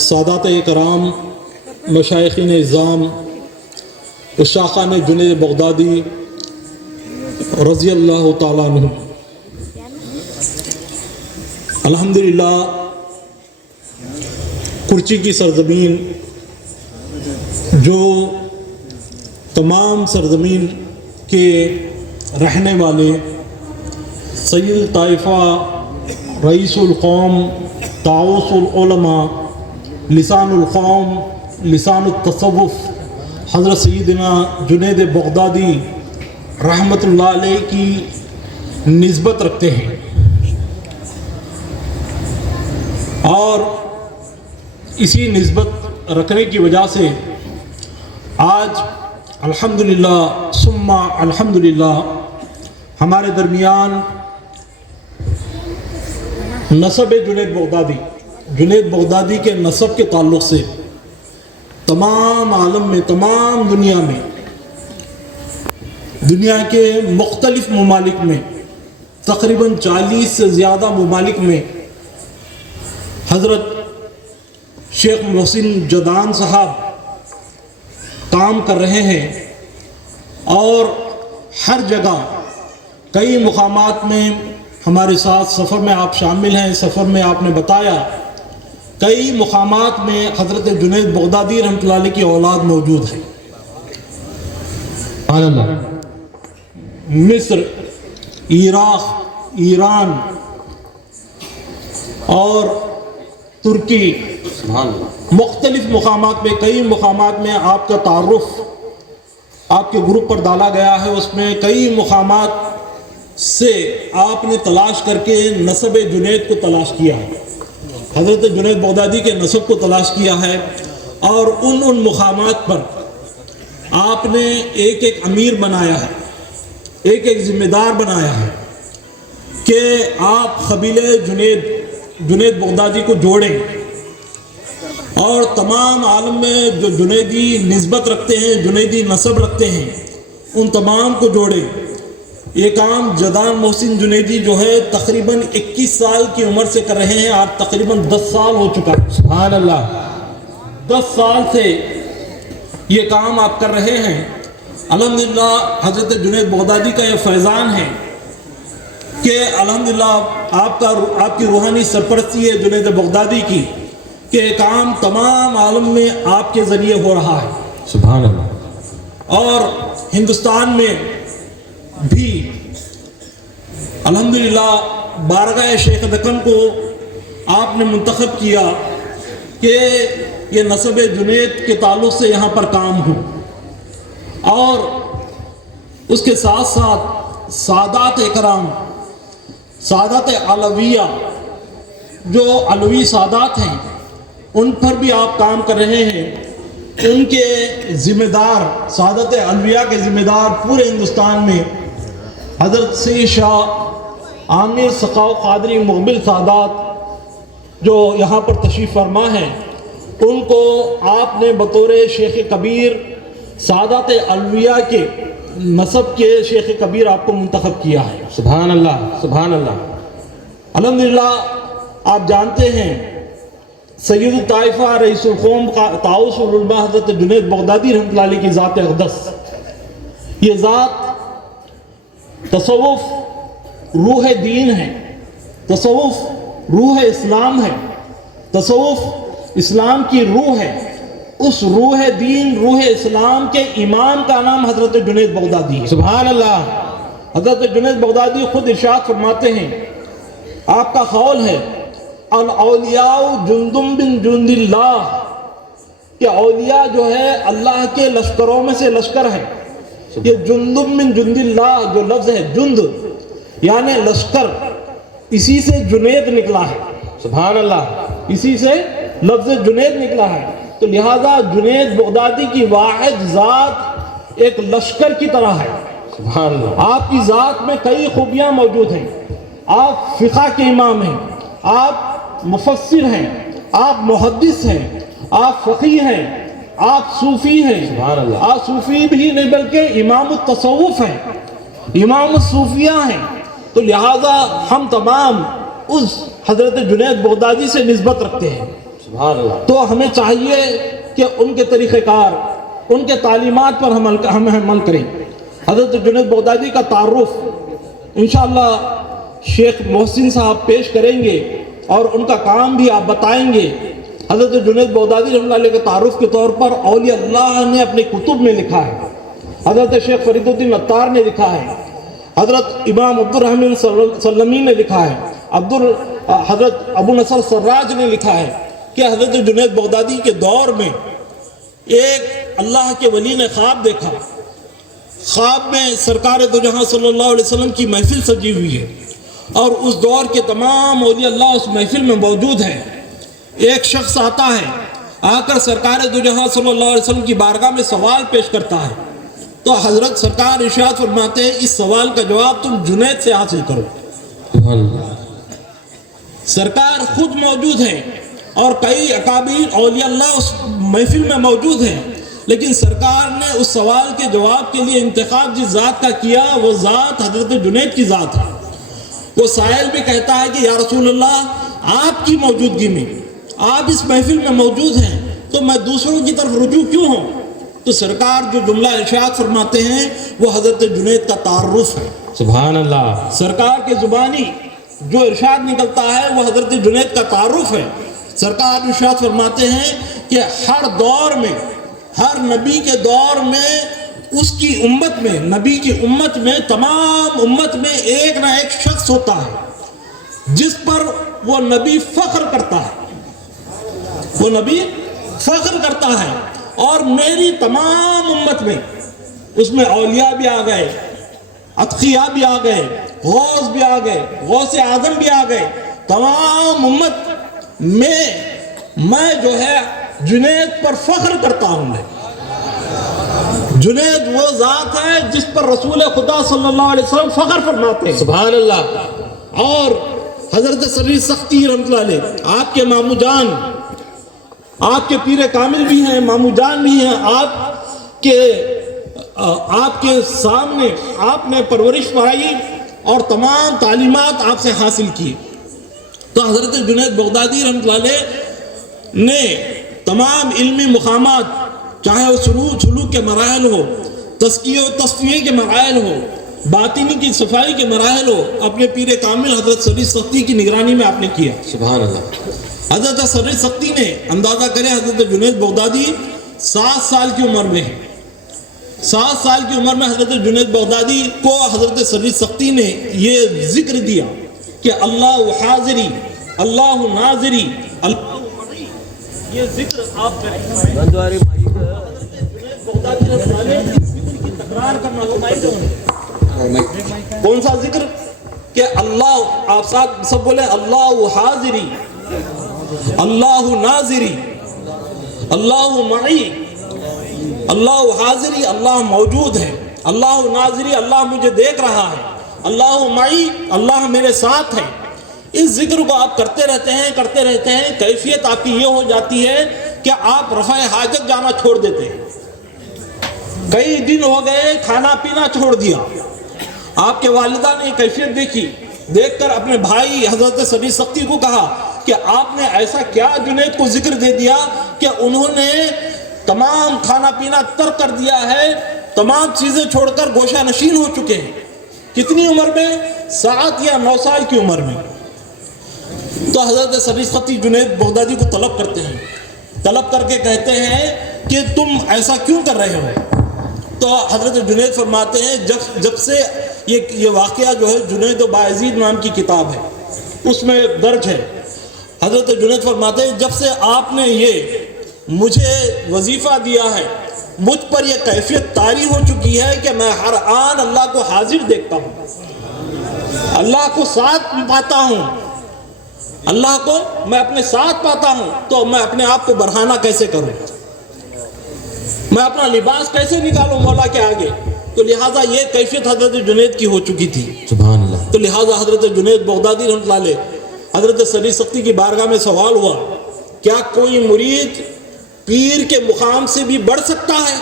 سادات کرام مشائخین اعظام عشاقان جنید بغدادی رضی اللہ تعالیٰ عنہ. الحمدللہ کرچی کی سرزمین جو تمام سرزمین کے رہنے والے سید طائفہ رئیس القوم طاؤس العلماء لسان القوم لسان التصوف حضرت سیدنا جنید بغدادی رحمۃ اللہ علیہ کی نسبت رکھتے ہیں, اور اسی نسبت رکھنے کی وجہ سے آج الحمدللہ ثم الحمدللہ ہمارے درمیان نسب جنید بغدادی کے نسب کے تعلق سے تمام عالم میں, تمام دنیا میں, دنیا کے مختلف ممالک میں تقریباً 40 سے زیادہ ممالک میں حضرت شیخ محسن جدان صاحب کام کر رہے ہیں, اور ہر جگہ کئی مقامات میں ہمارے ساتھ سفر میں آپ شامل ہیں. سفر میں آپ نے بتایا کئی مقامات میں حضرت جنید بغدادی رحمۃ اللہ علیہ کی اولاد موجود ہے. مصر, عراق, ایران اور ترکی, مختلف مقامات میں, کئی مقامات میں آپ کا تعارف آپ کے گروپ پر ڈالا گیا ہے. اس میں کئی مقامات سے آپ نے تلاش کر کے نسب جنید کو تلاش کیا ہے, حضرت جنید بغدادی کے نسب کو تلاش کیا ہے, اور ان مقامات پر آپ نے ایک ایک امیر بنایا ہے, ایک ایک ذمہ دار بنایا ہے کہ آپ قبیلہ جنید بغدادی کو جوڑیں, اور تمام عالم میں جو جنیدی نسبت رکھتے ہیں، جنیدی نسب رکھتے ہیں، ان تمام کو جوڑے۔ یہ کام جدان محسن جنیدی جو ہے تقریباً 21 سال کی عمر سے کر رہے ہیں، آج تقریباً 10 سال ہو چکا ہے۔ سبحان اللہ، 10 سال سے یہ کام آپ کر رہے ہیں۔ الحمدللہ حضرت جنید بغدادی کا یہ فیضان ہے کہ الحمدللہ آپ کی روحانی سرپرستی ہے جنید بغدادی کی، کہ یہ کام تمام عالم میں آپ کے ذریعے ہو رہا ہے، سبحان اللہ۔ اور ہندوستان میں بھی الحمدللہ بارگاہ شیخ دکن کو آپ نے منتخب کیا کہ یہ نسب جنید کے تعلق سے یہاں پر کام ہو، اور اس کے ساتھ ساتھ سادات اکرام، سادات علویہ، جو علوی سادات ہیں ان پر بھی آپ کام کر رہے ہیں۔ ان کے ذمہ دار، سادات علویہ کے ذمہ دار پورے ہندوستان میں حضرت سید شاہ عامر سخاو قادری مقبل سادات جو یہاں پر تشریف فرما ہیں، ان کو آپ نے بطور شیخ کبیر سادات علویہ کے نسب کے شیخ کبیر آپ کو منتخب کیا ہے۔ سبحان اللہ، سبحان اللہ۔ الحمدللہ آپ جانتے ہیں سید الطائفہ رئیس القوم طاؤس العلماء حضرت جنید بغدادی رحمۃ اللہ علیہ کی ذات اقدس، یہ ذات تصوف روح دین ہے، تصوف روح اسلام ہے، تصوف اسلام کی روح ہے۔ اس روح دین، روح اسلام کے امام کا نام حضرت جنید بغدادی ہے۔ سبحان اللہ۔ حضرت جنید بغدادی خود ارشاد فرماتے ہیں، آپ کا قول ہے الاولیاء جندم من جند اللہ، کہ اولیاء جو ہے اللہ کے لشکروں میں سے لشکر ہے۔ یہ جندم من جند اللہ جو لفظ ہے، جند یعنی لشکر، اسی سے جنید نکلا ہے۔ سبحان اللہ۔ اسی سے لفظ جنید نکلا ہے، تو لہذا جنید بغدادی کی واحد ذات ایک لشکر کی طرح ہے۔ سبحان اللہ۔ آپ کی ذات میں کئی خوبیاں موجود ہیں، آپ فقہ کے امام ہیں، آپ مفسر ہیں، آپ محدث ہیں، آپ فقیہ ہیں، آپ صوفی ہیں۔ سبحان اللہ۔ آپ صوفی بھی نہیں بلکہ امام التصوف ہیں، امام الصوفیہ ہیں۔ تو لہذا ہم تمام اس حضرت جنید بغدادی سے نسبت رکھتے ہیں۔ سبحان اللہ۔ تو ہمیں چاہیے کہ ان کے طریقہ کار، ان کے تعلیمات پر ہم عمل کریں۔ حضرت جنید بغدادی کا تعارف انشاءاللہ شیخ محسن صاحب پیش کریں گے، اور ان کا کام بھی آپ بتائیں گے۔ حضرت جنید بغدادی رحمۃ اللہ علیہ کے تعارف کے طور پر اولیاء اللہ نے اپنے کتب میں لکھا ہے، حضرت شیخ فرید الدین عطار نے لکھا ہے، حضرت امام عبد الرحمن سلمی نے لکھا ہے، حضرت ابو نصر سراج نے لکھا ہے کہ حضرت جنید بغدادی کے دور میں ایک اللہ کے ولی نے خواب دیکھا، خواب میں سرکار دو جہاں صلی اللہ علیہ وسلم کی محفل سجی ہوئی ہے، اور اس دور کے تمام اولیاء اللہ اس محفل میں موجود ہیں۔ ایک شخص آتا ہے، آ کر سرکار دو جہاں صلی اللہ علیہ وسلم کی بارگاہ میں سوال پیش کرتا ہے، تو حضرت سرکار ارشاد فرماتے ہیں اس سوال کا جواب تم جنید سے حاصل کرو۔ سبحان اللہ۔ سرکار خود موجود ہیں اور کئی اکابر اولیاء اللہ اس محفل میں موجود ہیں، لیکن سرکار نے اس سوال کے جواب کے لیے انتخاب جس ذات کا کیا وہ ذات حضرت جنید کی ذات ہے۔ وہ سائل بھی کہتا ہے کہ یا رسول اللہ آپ کی موجودگی میں، آپ اس محفل میں موجود ہیں تو میں دوسروں کی طرف رجوع کیوں ہوں؟ تو سرکار جو جملہ ارشاد فرماتے ہیں وہ حضرت جنید کا تعارف ہے۔ سبحان اللہ۔ سرکار کے زبانی جو ارشاد نکلتا ہے وہ حضرت جنید کا تعارف ہے۔ سرکار ارشاد فرماتے ہیں کہ ہر دور میں، ہر نبی کے دور میں اس کی امت میں، نبی کی امت میں، تمام امت میں ایک نہ ایک شخص ہوتا ہے جس پر وہ نبی فخر کرتا ہے، وہ نبی فخر کرتا ہے، اور میری تمام امت میں، اس میں اولیاء بھی آ گئے، اتقیاء بھی آ گئے، غوث بھی آ گئے، غوث اعظم بھی آ گئے، تمام امت میں جو ہے جنید پر فخر کرتا ہوں۔ میں جنید وہ ذات ہے جس پر رسول خدا صلی اللہ علیہ وسلم فخر فرماتے ہیں۔ سبحان اللہ۔ اور حضرت سری سختی رحمۃ اللہ علیہ، آپ کے مامو جان آپ کے پیر کامل بھی ہیں، مامو جان بھی ہیں، آپ کے سامنے آپ نے پرورش پائی اور تمام تعلیمات آپ سے حاصل کی. تو حضرت جنید بغدادی رحمۃ اللہ علیہ نے تمام علمی مقامات، چاہے وہ سلوک کے مراحل ہو، تزکیہ و تصفیہ کے مراحل ہو، باطنی کی صفائی کے مراحل ہو، اپنے پیر کامل حضرت سری سختی کی نگرانی میں آپ نے کیا. سبحان اللہ. حضرت سری سختی نے، اندازہ کریں حضرت جنید بغدادی 7 سال کی عمر میں 7 سال کی عمر میں حضرت جنید بغدادی کو حضرت سری سختی نے یہ ذکر دیا کہ اللہ حاضری، اللہ ناظری، اللہ معی، یہ ذکر آپ کریں. تکرار کرنا کون سا ذکر؟ کہ اللہ، آپ سب بولے اللہ حاضری، اللہ ناظری، اللہ معی. اللہ حاضری، اللہ موجود ہے، اللہ ناظری، اللہ مجھے دیکھ رہا ہے، اللہ معی، اللہ میرے ساتھ ہے. اس ذکر کو آپ کرتے رہتے ہیں، کیفیت آپ کی یہ ہو جاتی ہے کہ آپ رفع حاجت جانا چھوڑ دیتے ہیں. کئی دن ہو گئے کھانا پینا چھوڑ دیا. آپ کے والدہ نے یہ کیفیت دیکھی، دیکھ کر اپنے بھائی حضرت سری سختی کو کہا کہ آپ نے ایسا کیا جنید کو ذکر دے دیا کہ انہوں نے تمام کھانا پینا ترک کر دیا ہے، تمام چیزیں چھوڑ کر گوشہ نشین ہو چکے ہیں. کتنی عمر میں؟ 7 یا 9 سال کی عمر میں. تو حضرت سری سختی جنید بغدادی کو طلب کرتے ہیں، طلب کر کے کہتے ہیں کہ تم ایسا کیوں کر رہے ہو؟ تو حضرت جنید فرماتے ہیں جب سے یہ واقعہ جو ہے جنید و باعزید نام کی کتاب ہے اس میں درج ہے. حضرت جنید فرماتے ہیں جب سے آپ نے یہ مجھے وظیفہ دیا ہے، مجھ پر یہ کیفیت طاری ہو چکی ہے کہ میں ہر آن اللہ کو حاضر دیکھتا ہوں، اللہ کو ساتھ پاتا ہوں، اللہ کو میں اپنے ساتھ پاتا ہوں. تو میں اپنے آپ کو برہانہ کیسے کروں؟ میں اپنا لباس کیسے نکالوں مولا کے آگے؟ تو لہٰذا یہ کیفیت حضرت جنید کی ہو چکی تھی. سبحان اللہ. تو لہٰذا حضرت جنید بغدادی رحمۃ اللہ علیہ، حضرت سری سختی کی بارگاہ میں سوال ہوا، کیا کوئی مرید پیر کے مقام سے بھی بڑھ سکتا ہے؟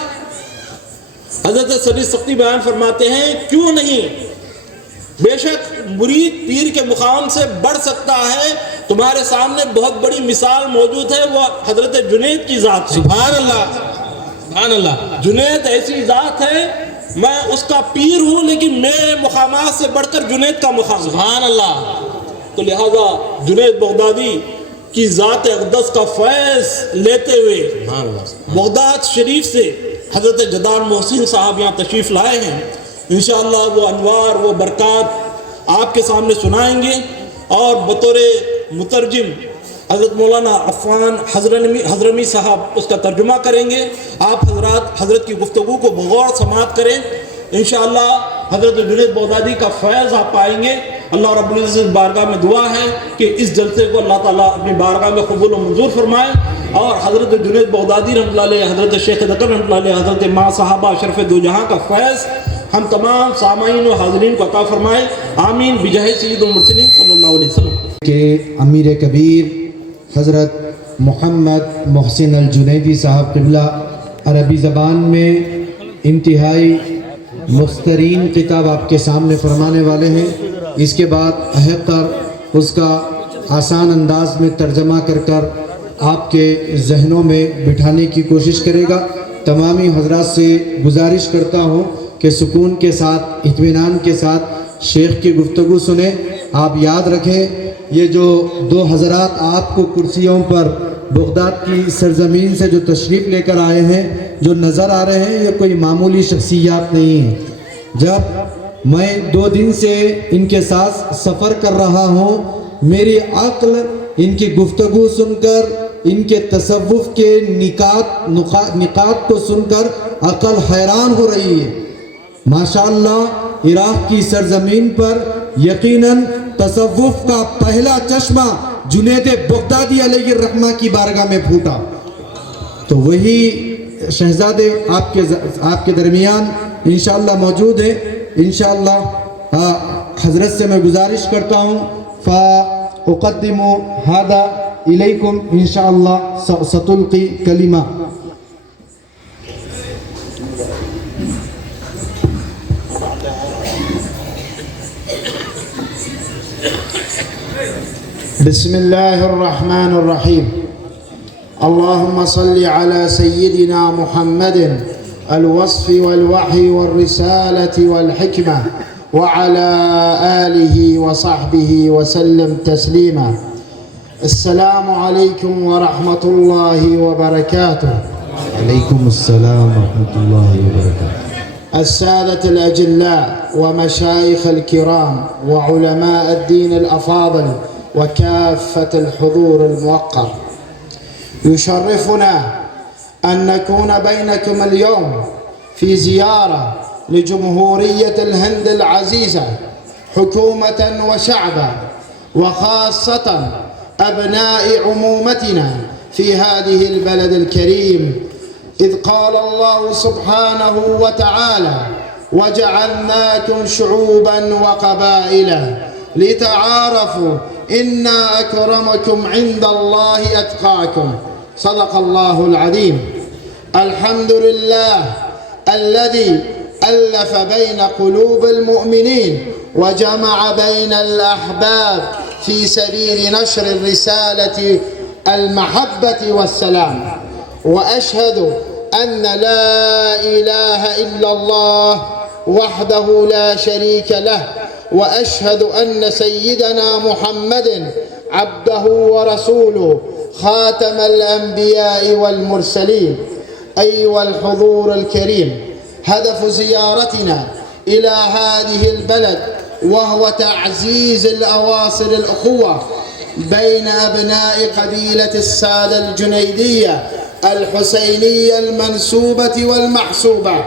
حضرت سری سختی بیان فرماتے ہیں کیوں نہیں، بے شک مرید پیر کے مقام سے بڑھ سکتا ہے. تمہارے سامنے بہت بڑی مثال موجود ہے، وہ حضرت جنید کی ذات ہے. سبحان اللہ. سبحان اللہ. جنید ایسی ذات ہے، میں اس کا پیر ہوں لیکن میرے مقامات سے بڑھ کر جنید کا مقام ہے. سبحان اللہ. تو لہذا جنید بغدادی کی ذات اقدس کا فیض لیتے ہوئے بغداد شریف سے حضرت جدار محسن صاحب یہاں تشریف لائے ہیں. انشاءاللہ وہ انوار، وہ برکات آپ کے سامنے سنائیں گے، اور بطور مترجم حضرت مولانا عفان حضرمی صاحب اس کا ترجمہ کریں گے. آپ حضرت کی گفتگو کو بغور سماعت کریں. انشاءاللہ حضرت جنید بغدادی کا فیض آپ پائیں گے. اللہ رب العزت بارگاہ میں دعا ہے کہ اس جلسے کو اللہ تعالیٰ اپنی بارگاہ میں قبول و منظور فرمائے، اور حضرت جنید بغدادی رحمۃ اللہ علیہ، حضرت شیخ دکر رحمۃ اللہ علیہ، حضرت ماں صحابہ اشرف دو جہاں کا فیض ہم تمام سامعین و حاضرین کو عطا فرمائے. آمین بجاہ سید المرسلین صلی اللہ علیہ وسلم. کہ امیر کبیر حضرت محمد محسن الجنیدی صاحب قبلہ عربی زبان میں انتہائی مخترین کتاب آپ کے سامنے فرمانے والے ہیں. اس کے بعد احتر اس کا آسان انداز میں ترجمہ کر آپ کے ذہنوں میں بٹھانے کی کوشش کرے گا. تمامی حضرات سے گزارش کرتا ہوں کہ سکون کے ساتھ، اطمینان کے ساتھ شیخ کی گفتگو سنیں. آپ یاد رکھیں یہ جو 2 حضرات آپ کو کرسیوں پر بغداد کی سرزمین سے جو تشریف لے کر آئے ہیں، جو نظر آ رہے ہیں، یہ کوئی معمولی شخصیات نہیں ہیں. جب میں 2 دن سے ان کے ساتھ سفر کر رہا ہوں، میری عقل ان کی گفتگو سن کر، ان کے تصوف کے نکات کو سن کر عقل حیران ہو رہی ہے. ماشاءاللہ عراق کی سرزمین پر یقیناً تصوف کا پہلا چشمہ جنید بغدادی علیہ الرحمہ کی بارگاہ میں پھوٹا. تو وہی شہزادے آپ کے درمیان انشاءاللہ موجود ہے. انشاءاللہ حضرت سے میں گزارش کرتا ہوں فاقدم هذا إليكم إن شاء الله ستلقي كلمة. بسم الله الرحمن الرحيم. اللهم صل على سيدنا محمد الوصف والوحي والرسالة والحكمة وعلى آله وصحبه وسلم تسليما. السلام عليكم ورحمة الله وبركاته. عليكم السلام ورحمة الله وبركاته. السادة الأجلاء ومشايخ الكرام وعلماء الدين الأفاضل وكافة الحضور الموقر، يشرفنا أن نكون بينكم اليوم في زيارة لجمهورية الهند العزيزة، حكومة وشعبا، وخاصة أبناء عمومتنا في هذه البلد الكريم، إذ قال الله سبحانه وتعالى: وجعلناكم شعوبا وقبائل لتعارفوا إن أكرمكم عند الله أتقاكم. صدق الله العظيم. الحمد لله الذي ألف بين قلوب المؤمنين وجمع بين الأحباب في سبيل نشر الرسالة المحبة والسلام. وأشهد أن لا إله إلا الله وحده لا شريك له، وأشهد أن سيدنا محمد عبده ورسوله خاتم الأنبياء والمرسلين. أيها الحضور الكريم، هدف زيارتنا إلى هذه البلد وهو تعزيز الأواصر الأخوة بين أبناء قبيلة السادة الجنيدية الحسينية المنسوبة والمحسوبة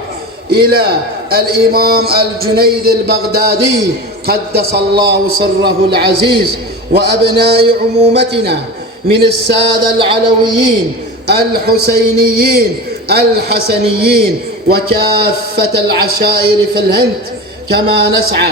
إلى الإمام الجنيد البغدادي قدس الله سره العزيز، وأبناء عمومتنا من السادة العلويين الحسينيين الحسنيين وكافة العشائر في الهند، كما نسعى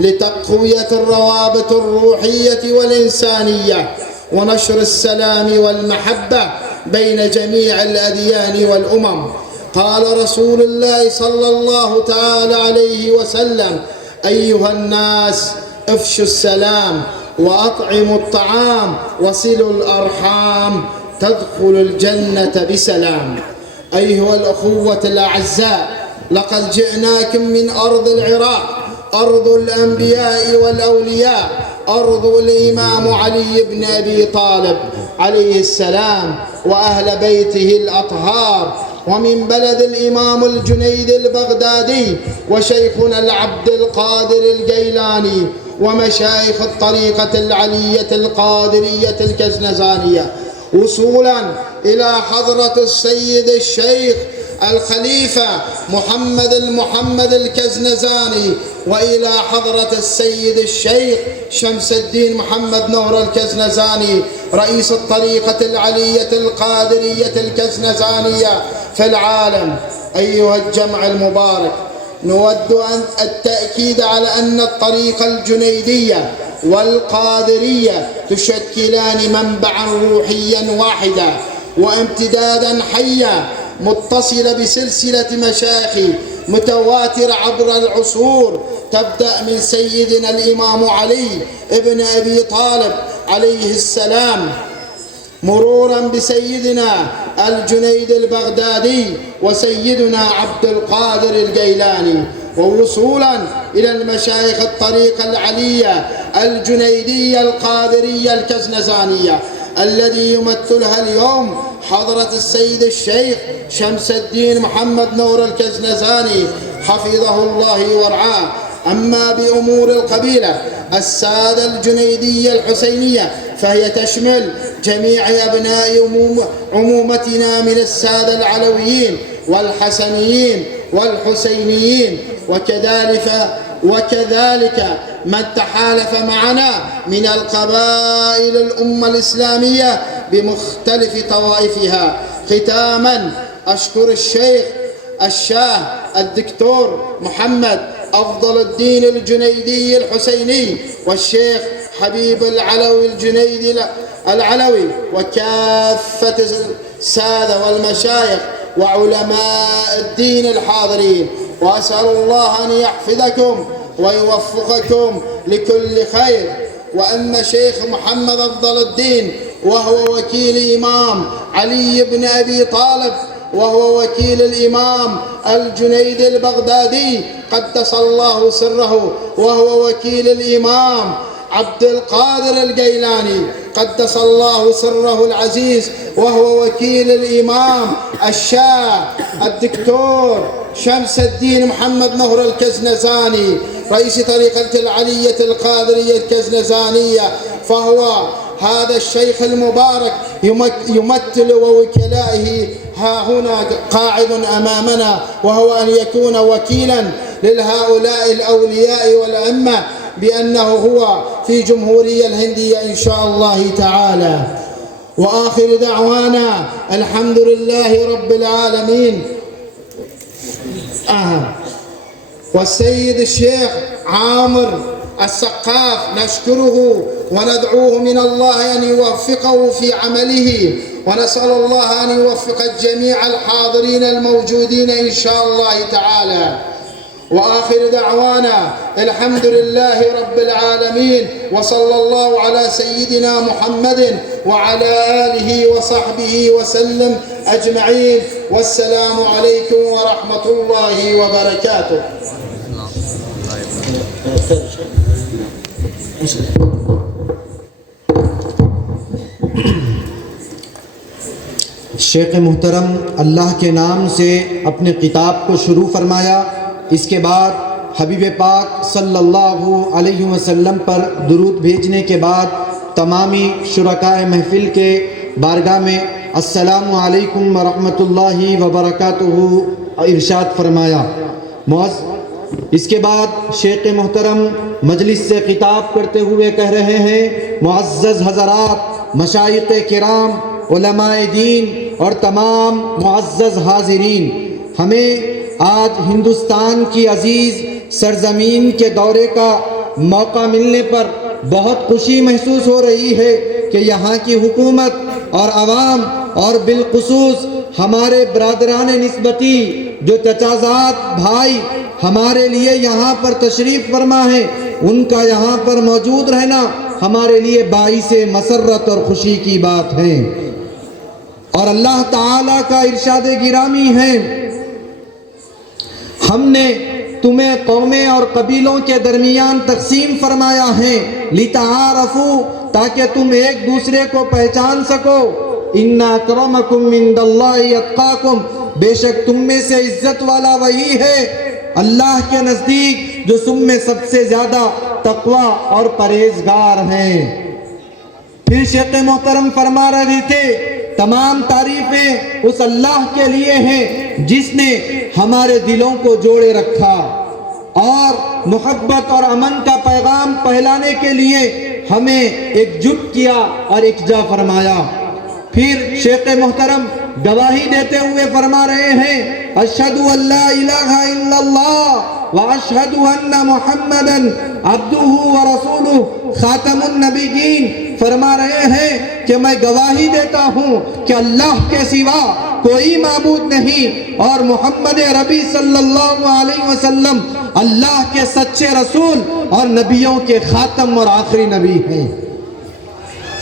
لتقوية الروابط الروحية والإنسانية ونشر السلام والمحبة بين جميع الأديان والأمم. قال رسول الله صلى الله تعالى عليه وسلم: أيها الناس افشوا السلام وأطعموا الطعام وصلوا الأرحام تدخلوا الجنة بسلام. أيها الأخوة الأعزاء، لقد جئناكم من أرض العراق، أرض الأنبياء والأولياء، أرض الإمام علي بن أبي طالب عليه السلام وأهل بيته الأطهار، ومن بلد الإمام الجنيد البغدادي وشيخنا العبد القادر الجيلاني ومشايخ الطريقة العلية القادرية الكزنزانية، وصولا إلى حضرة السيد الشيخ الخليفة محمد الكزنزاني، وإلى حضرة السيد الشيخ شمس الدين محمد نور الكزنزاني رئيس الطريقة العلية القادرية الكزنزانية في العالم. أيها الجمع المبارك، نود التأكيد على أن الطريقة الجنيدية والقادرية تشكلان منبعا روحيا واحدا وامتدادا حيا متصل بسلسلة مشايخ متواترة عبر العصور، تبدأ من سيدنا الإمام علي ابن أبي طالب عليه السلام، مرورا بسيدنا الجنيد البغدادي وسيدنا عبد القادر الجيلاني، ووصولا إلى المشايخ الطريقة العلية الجنيدية القادرية الكزنزانية الذي يمثلها اليوم حضرة السيد الشيخ شمس الدين محمد نور الكزنزاني حفظه الله ورعاه. أما بأمور القبيلة السادة الجنيدية الحسينية فهي تشمل جميع أبناء عمومتنا من السادة العلويين والحسنيين والحسينيين، وكذلك من تحالف معنا من القبائل الأمة الإسلامية بمختلف طوائفها. ختاما أشكر الشاه الدكتور محمد أفضل الدين الجنيدي الحسيني والشيخ حبيب العلوي الجنيدي العلوي وكافة السادة والمشايخ وعلماء الدين الحاضرين، وأسأل الله أن يحفظكم ويوفقكم لكل خير. وأن شيخ محمد أفضل الدين وهو وكيل إمام علي بن أبي طالب وهو وكيل الإمام الجنيد البغدادي قدس الله سره، وهو وكيل الإمام عبد القادر الجيلاني قدس الله سره العزيز، وهو وكيل الإمام الشاه الدكتور شمس الدين محمد نهر الكزنزاني رئيس طريقة العلية القادرية الكزنزانية. فهو هذا الشيخ المبارك يمثل ووكلائه ها هنا قاعد أمامنا، وهو أن يكون وكيلا لهؤلاء الأولياء والأئمة بأنه هو في جمهورية الهندية إن شاء الله تعالى. وآخر دعوانا الحمد لله رب العالمين. والسيد الشيخ عامر السقاف نشكره وندعوه من الله أن يوفقه في عمله، ونسأل الله أن يوفق الجميع الحاضرين الموجودين إن شاء الله تعالى. وآخر دعوانا الحمد لله رب العالمين، وصلى الله على سيدنا محمد وعلى آله وصحبه وسلم أجمعين، والسلام عليكم ورحمة الله وبركاته. شیخ محترم اللہ کے نام سے اپنے خطاب کو شروع فرمایا، اس کے بعد حبیب پاک صلی اللہ علیہ وسلم پر درود بھیجنے کے بعد تمامی شرکائے محفل کے بارگاہ میں السلام علیکم ورحمۃ اللہ وبرکاتہ ارشاد فرمایا۔ اس کے بعد شیخ محترم مجلس سے خطاب کرتے ہوئے کہہ رہے ہیں، معزز حضرات، مشائخ کرام، علماء دین اور تمام معزز حاضرین، ہمیں آج ہندوستان کی عزیز سرزمین کے دورے کا موقع ملنے پر بہت خوشی محسوس ہو رہی ہے کہ یہاں کی حکومت اور عوام اور بالخصوص ہمارے برادران نسبتی جو چچازاد بھائی ہمارے لیے یہاں پر تشریف فرما ہے، ان کا یہاں پر موجود رہنا ہمارے لیے باعث مسرت اور خوشی کی بات ہے۔ اور اللہ تعالیٰ کا ارشاد گرامی ہے، ہم نے تمہیں قومیں اور قبیلوں کے درمیان تقسیم فرمایا ہے لتعارفوا، تاکہ تم ایک دوسرے کو پہچان سکو۔ ان اکرمکم عند اللہ اتقاکم، بے شک تم میں سے عزت والا وہی ہے اللہ کے نزدیک جو تم میں سب سے زیادہ تقوی اور پرہیزگار ہیں۔ پھر شیخ محترم فرما رہے تھے، تمام تعریفیں اس اللہ کے لیے ہیں جس نے ہمارے دلوں کو جوڑے رکھا اور محبت اور امن کا پیغام پھیلانے کے لیے ہمیں ایک جٹ کیا اور اکجا فرمایا۔ پھر شیخ محترم گواہی دیتے ہوئے فرما رہے ہیں، اشہد ان لا الہ الا اللہ واشہد ان محمدا عبدہ ورسولہ خاتم النبیین، فرما رہے ہیں کہ میں گواہی دیتا ہوں کہ اللہ کے سوا کوئی معبود نہیں اور محمد ربی صلی اللہ علیہ وسلم اللہ کے سچے رسول اور نبیوں کے خاتم اور آخری نبی ہیں۔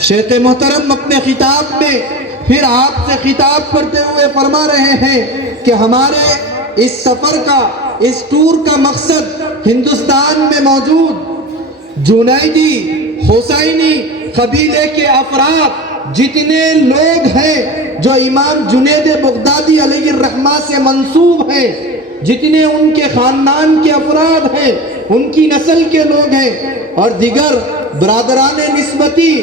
شیخ محترم اپنے خطاب میں پھر آپ سے خطاب کرتے ہوئے فرما رہے ہیں کہ ہمارے اس سفر کا، اس ٹور کا مقصد ہندوستان میں موجود جنیدی حسینی قبیلے کے افراد جتنے لوگ ہیں جو امام جنید بغدادی علیہ الرحمہ سے منسوب ہیں، جتنے ان کے خاندان کے افراد ہیں، ان کی نسل کے لوگ ہیں، اور دیگر برادران نسبتی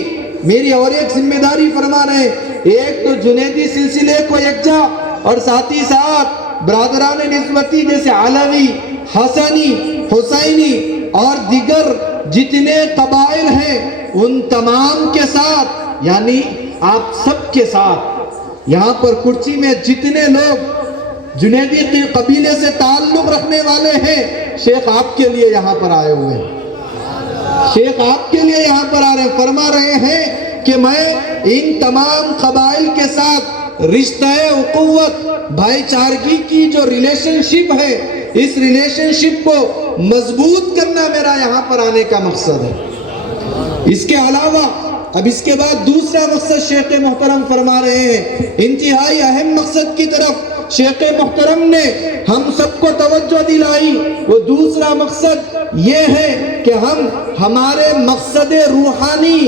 میری اور ایک ذمہ داری فرما رہے ہیں، ایک تو جنیدی سلسلے کو یکجا اور ساتھ ہی ساتھ برادران نسبتی جیسے علوی، حسنی، حسینی اور دیگر جتنے قبائل ہیں ان تمام کے ساتھ، یعنی آپ سب کے ساتھ یہاں پر کرچی میں جتنے لوگ جنیدی قبیلے سے تعلق رکھنے والے ہیں، شیخ آپ کے لیے یہاں پر آئے ہوئے ہیں، شیخ آپ کے لیے یہاں پر آ رہے ہیں، فرما رہے ہیں کہ میں ان تمام قبائل کے ساتھ رشتہ اخوت بھائی چارگی کی جو ریلیشن شپ ہے، اس ریلیشن شپ کو مضبوط کرنا میرا یہاں پر آنے کا مقصد ہے۔ اس کے علاوہ اب اس کے بعد دوسرا مقصد شیخ محترم فرما رہے ہیں، انتہائی اہم مقصد کی طرف شیخ محترم نے ہم سب کو توجہ دلائی۔ وہ دوسرا مقصد یہ ہے کہ ہم ہمارے مقصد روحانی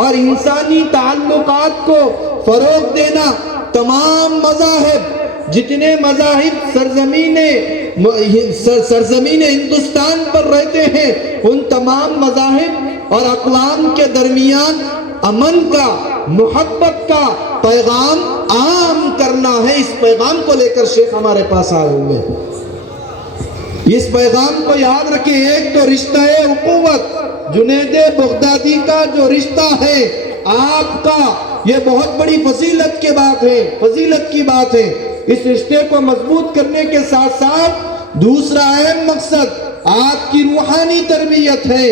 اور انسانی تعلقات کو فروغ دینا، تمام مذاہب، جتنے مذاہب سرزمین ہندوستان پر رہتے ہیں، ان تمام مذاہب اور اقوام کے درمیان امن کا، محبت کا پیغام عام کرنا ہے۔ اس پیغام کو لے کر شیخ ہمارے پاس آئے ہوئے ہیں۔ اس پیغام کو یاد رکھیں، ایک تو رشتہ اخوت، جنید بغدادی کا جو رشتہ ہے آپ کا، یہ بہت بڑی فضیلت کی بات ہے۔ اس رشتے کو مضبوط کرنے کے ساتھ ساتھ دوسرا اہم مقصد آپ کی روحانی تربیت ہے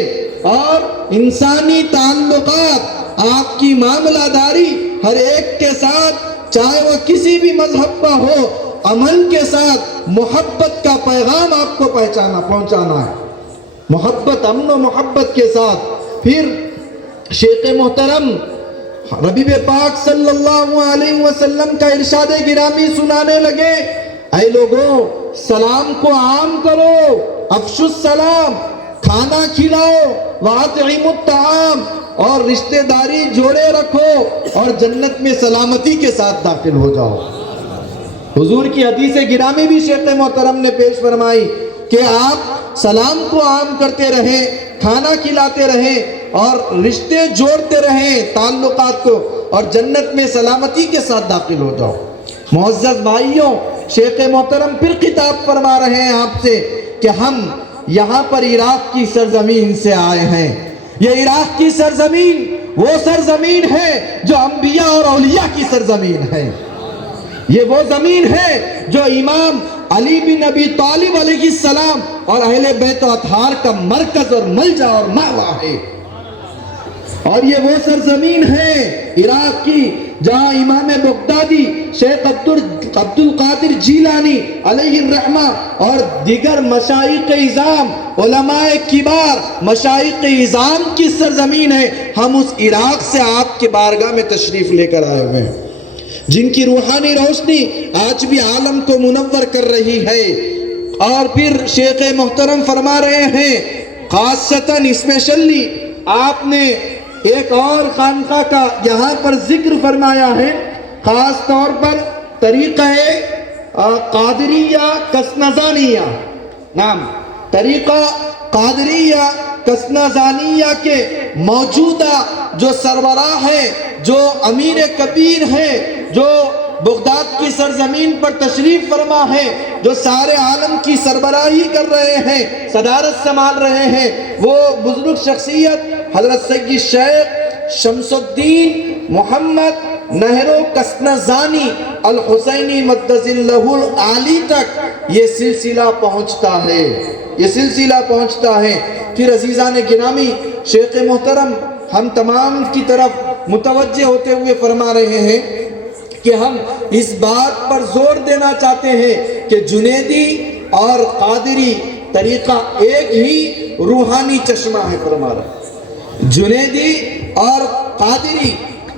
اور انسانی تعلقات، آپ کی معاملہ داری ہر ایک کے ساتھ، چاہے وہ کسی بھی مذہب کا ہو، عمل کے ساتھ محبت کا پیغام آپ کو پہنچانا ہے، محبت، امن و محبت کے ساتھ۔ پھر شیخ محترم حبیب پاک صلی اللہ علیہ وسلم کا ارشاد گرامی سنانے لگے، اے لوگوں سلام کو عام کرو، افشوا السلام، کھانا کھلاؤ، واطعموا الطعام، اور رشتہ داری جوڑے رکھو اور جنت میں سلامتی کے ساتھ داخل ہو جاؤ۔ حضور کی حدیث گرامی بھی شیخ محترم نے پیش فرمائی کہ آپ سلام کو عام کرتے رہیں، کھانا کھلاتے رہیں اور رشتے جوڑتے رہیں تعلقات کو، اور جنت میں سلامتی کے ساتھ داخل ہو جاؤ۔ معزز بھائیوں، شیخ محترم پھر خطاب فرما رہے ہیں آپ سے کہ ہم یہاں پر عراق کی سرزمین سے آئے ہیں۔ یہ عراق کی سرزمین وہ سرزمین ہے جو انبیاء اور اولیاء کی سرزمین ہے۔ یہ وہ زمین ہے جو امام علی بن ابی طالب علیہ السلام اور اہل بیت و اطہار کا مرکز اور ملجا اور مأویٰ ہے، اور یہ وہ سرزمین ہے عراق کی جہاں امام بغدادی، شیخ عبد القادر جیلانی علیہ الرحمہ اور دیگر مشائخ اعظام، علماء کبار، مشائخ اعظام کی سرزمین ہے۔ ہم اس عراق سے آپ کے بارگاہ میں تشریف لے کر آئے ہوئے ہیں، جن کی روحانی روشنی آج بھی عالم کو منور کر رہی ہے۔ اور پھر شیخ محترم فرما رہے ہیں، خاصتاً اسپیشلی آپ نے ایک اور خانقاہ کا یہاں پر ذکر فرمایا ہے، خاص طور پر طریقہ قادریہ کسنزانیہ، نام طریقہ قادریہ کسنزانیہ کے موجودہ جو سربراہ ہے، جو امیر کبیر ہے، جو بغداد کی سرزمین پر تشریف فرما ہے، جو سارے عالم کی سربراہی کر رہے ہیں، صدارت سنبھال رہے ہیں، وہ بزرگ شخصیت حضرت سید شیخ شمس الدین محمد نہرو کسنزانی الحسینی مقدس اللہ العالی تک یہ سلسلہ پہنچتا ہے۔ پھر عزیزان گرامی، شیخ محترم ہم تمام کی طرف متوجہ ہوتے ہوئے فرما رہے ہیں کہ ہم اس بات پر زور دینا چاہتے ہیں کہ جنیدی اور قادری طریقہ ایک ہی روحانی چشمہ ہے۔ فرما رہے جنیدی اور قادری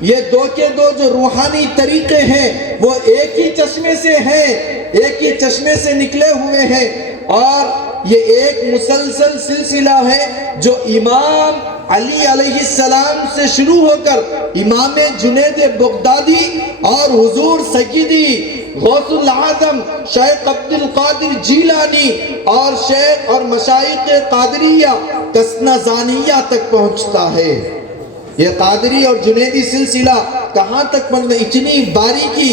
یہ دو کے دو جو روحانی طریقے ہیں وہ ایک ہی چشمے سے ہیں، ایک ہی چشمے سے نکلے ہوئے ہیں، اور یہ ایک مسلسل سلسلہ ہے جو امام علی علیہ السلام سے شروع ہو کر امام جنید بغدادی اور حضور سیدی غوث العظم شیخ عبد القادر جیلانی اور شیخ اور مشائخ قادریہ کسنزانیہ تک پہنچتا ہے۔ یہ قادری اور جنیدی سلسلہ کہاں تک پہنچنا، اتنی باریکی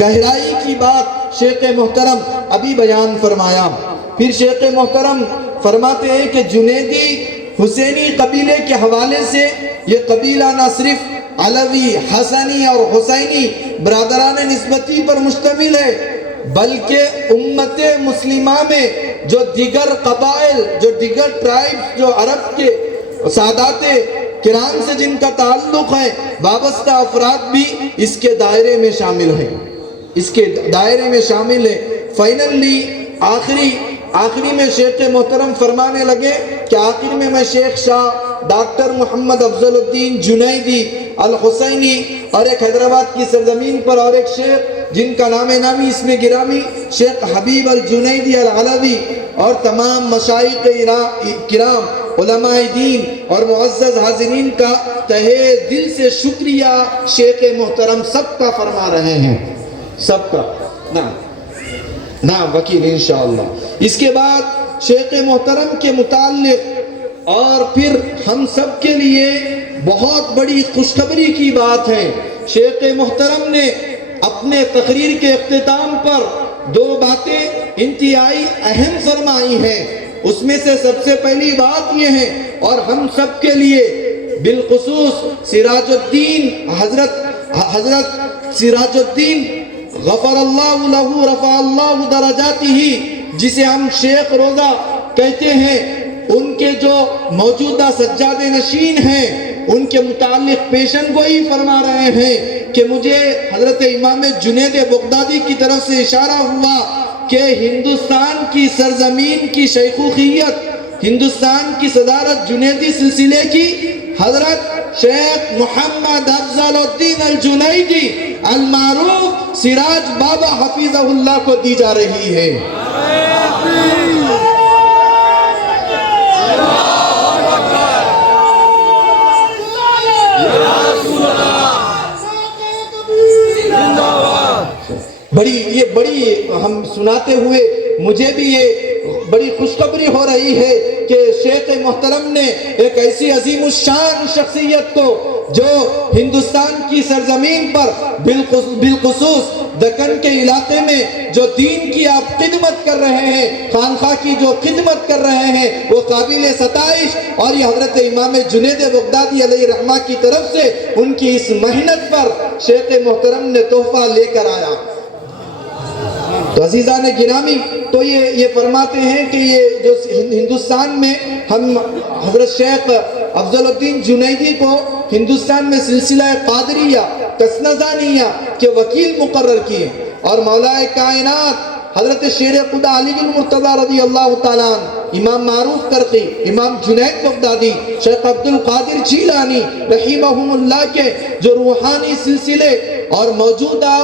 گہرائی کی بات شیخ محترم ابھی بیان فرمایا۔ پھر شیخ محترم فرماتے ہیں کہ جنیدی حسینی قبیلے کے حوالے سے یہ قبیلہ نہ صرف علوی، حسنی اور حسینی برادران نسبتی پر مشتمل ہے، بلکہ امت مسلمہ میں جو دیگر قبائل، جو دیگر ٹرائبز، جو عرب کے سادات کرام سے جن کا تعلق ہے وابستہ افراد بھی اس کے دائرے میں شامل ہیں، اس کے دائرے میں شامل ہے۔ فائنلی آخری میں شیخ محترم فرمانے لگے کہ آخر میں شیخ شاہ ڈاکٹر محمد افضل الدین جنیدی الحسینی اور ایک حیدرآباد کی سرزمین پر اور ایک شیخ جن کا نام نامی اس میں گرامی شیخ حبیب الجنیدی العلوی اور تمام مشائخ کرام علماء دین اور معزز حاضرین کا تہہ دل سے شکریہ شیخ محترم سب کا فرما رہے ہیں، سب کا نعم وکیل انشاءاللہ۔ اس کے بعد شیخ محترم کے متعلق اور پھر ہم سب کے لیے بہت بڑی خوشخبری کی بات ہے، شیخ محترم نے اپنے تقریر کے اختتام پر دو باتیں انتہائی اہم فرمائی ہیں۔ اس میں سے سب سے پہلی بات یہ ہے اور ہم سب کے لیے بالخصوص سراج الدین حضرت سراج الدین غفر اللہ لہ رفع اللہ درجاتہ جسے ہم شیخ روضہ کہتے ہیں، ان کے جو موجودہ سجاد نشین ہیں ان کے متعلق پیشن گوئی فرما رہے ہیں کہ مجھے حضرت امام جنید بغدادی کی طرف سے اشارہ ہوا کہ ہندوستان کی سرزمین کی شیخوخیت، ہندوستان کی صدارت جنیدی سلسلے کی حضرت شیخ محمد افضل الدین الجنیدی المعروف سراج بابا حفیظہ اللہ کو دی جا رہی ہے۔ بڑی ہم سناتے ہوئے مجھے بھی یہ بڑی خوشخبری ہو رہی ہے کہ شیخ محترم نے ایک ایسی عظیم الشان شخصیت کو جو ہندوستان کی سرزمین پر بالخصوص دکن کے علاقے میں جو دین کی آپ خدمت کر رہے ہیں، خانقاہ کی جو خدمت کر رہے ہیں وہ قابل ستائش، اور یہ حضرت امام جنید بغدادی علیہ رحمہ کی طرف سے ان کی اس محنت پر شیخ محترم نے تحفہ لے کر آیا۔ تو عزیزان گرامی، تو یہ فرماتے ہیں کہ یہ جو ہندوستان میں ہم حضرت شیخ افضل الدین جنیدی کو ہندوستان میں سلسلہ قادریہ کسنزانیہ کے وکیل مقرر کیے، اور مولا کائنات حضرت شیر خدا علی المرتضی رضی اللہ تعالیٰ عنہ، امام معروف کرقی، امام جنید بغدادی، شیخ عبد القادر جیلانی رحمہم اللہ کے جو روحانی سلسلے اور موجودہ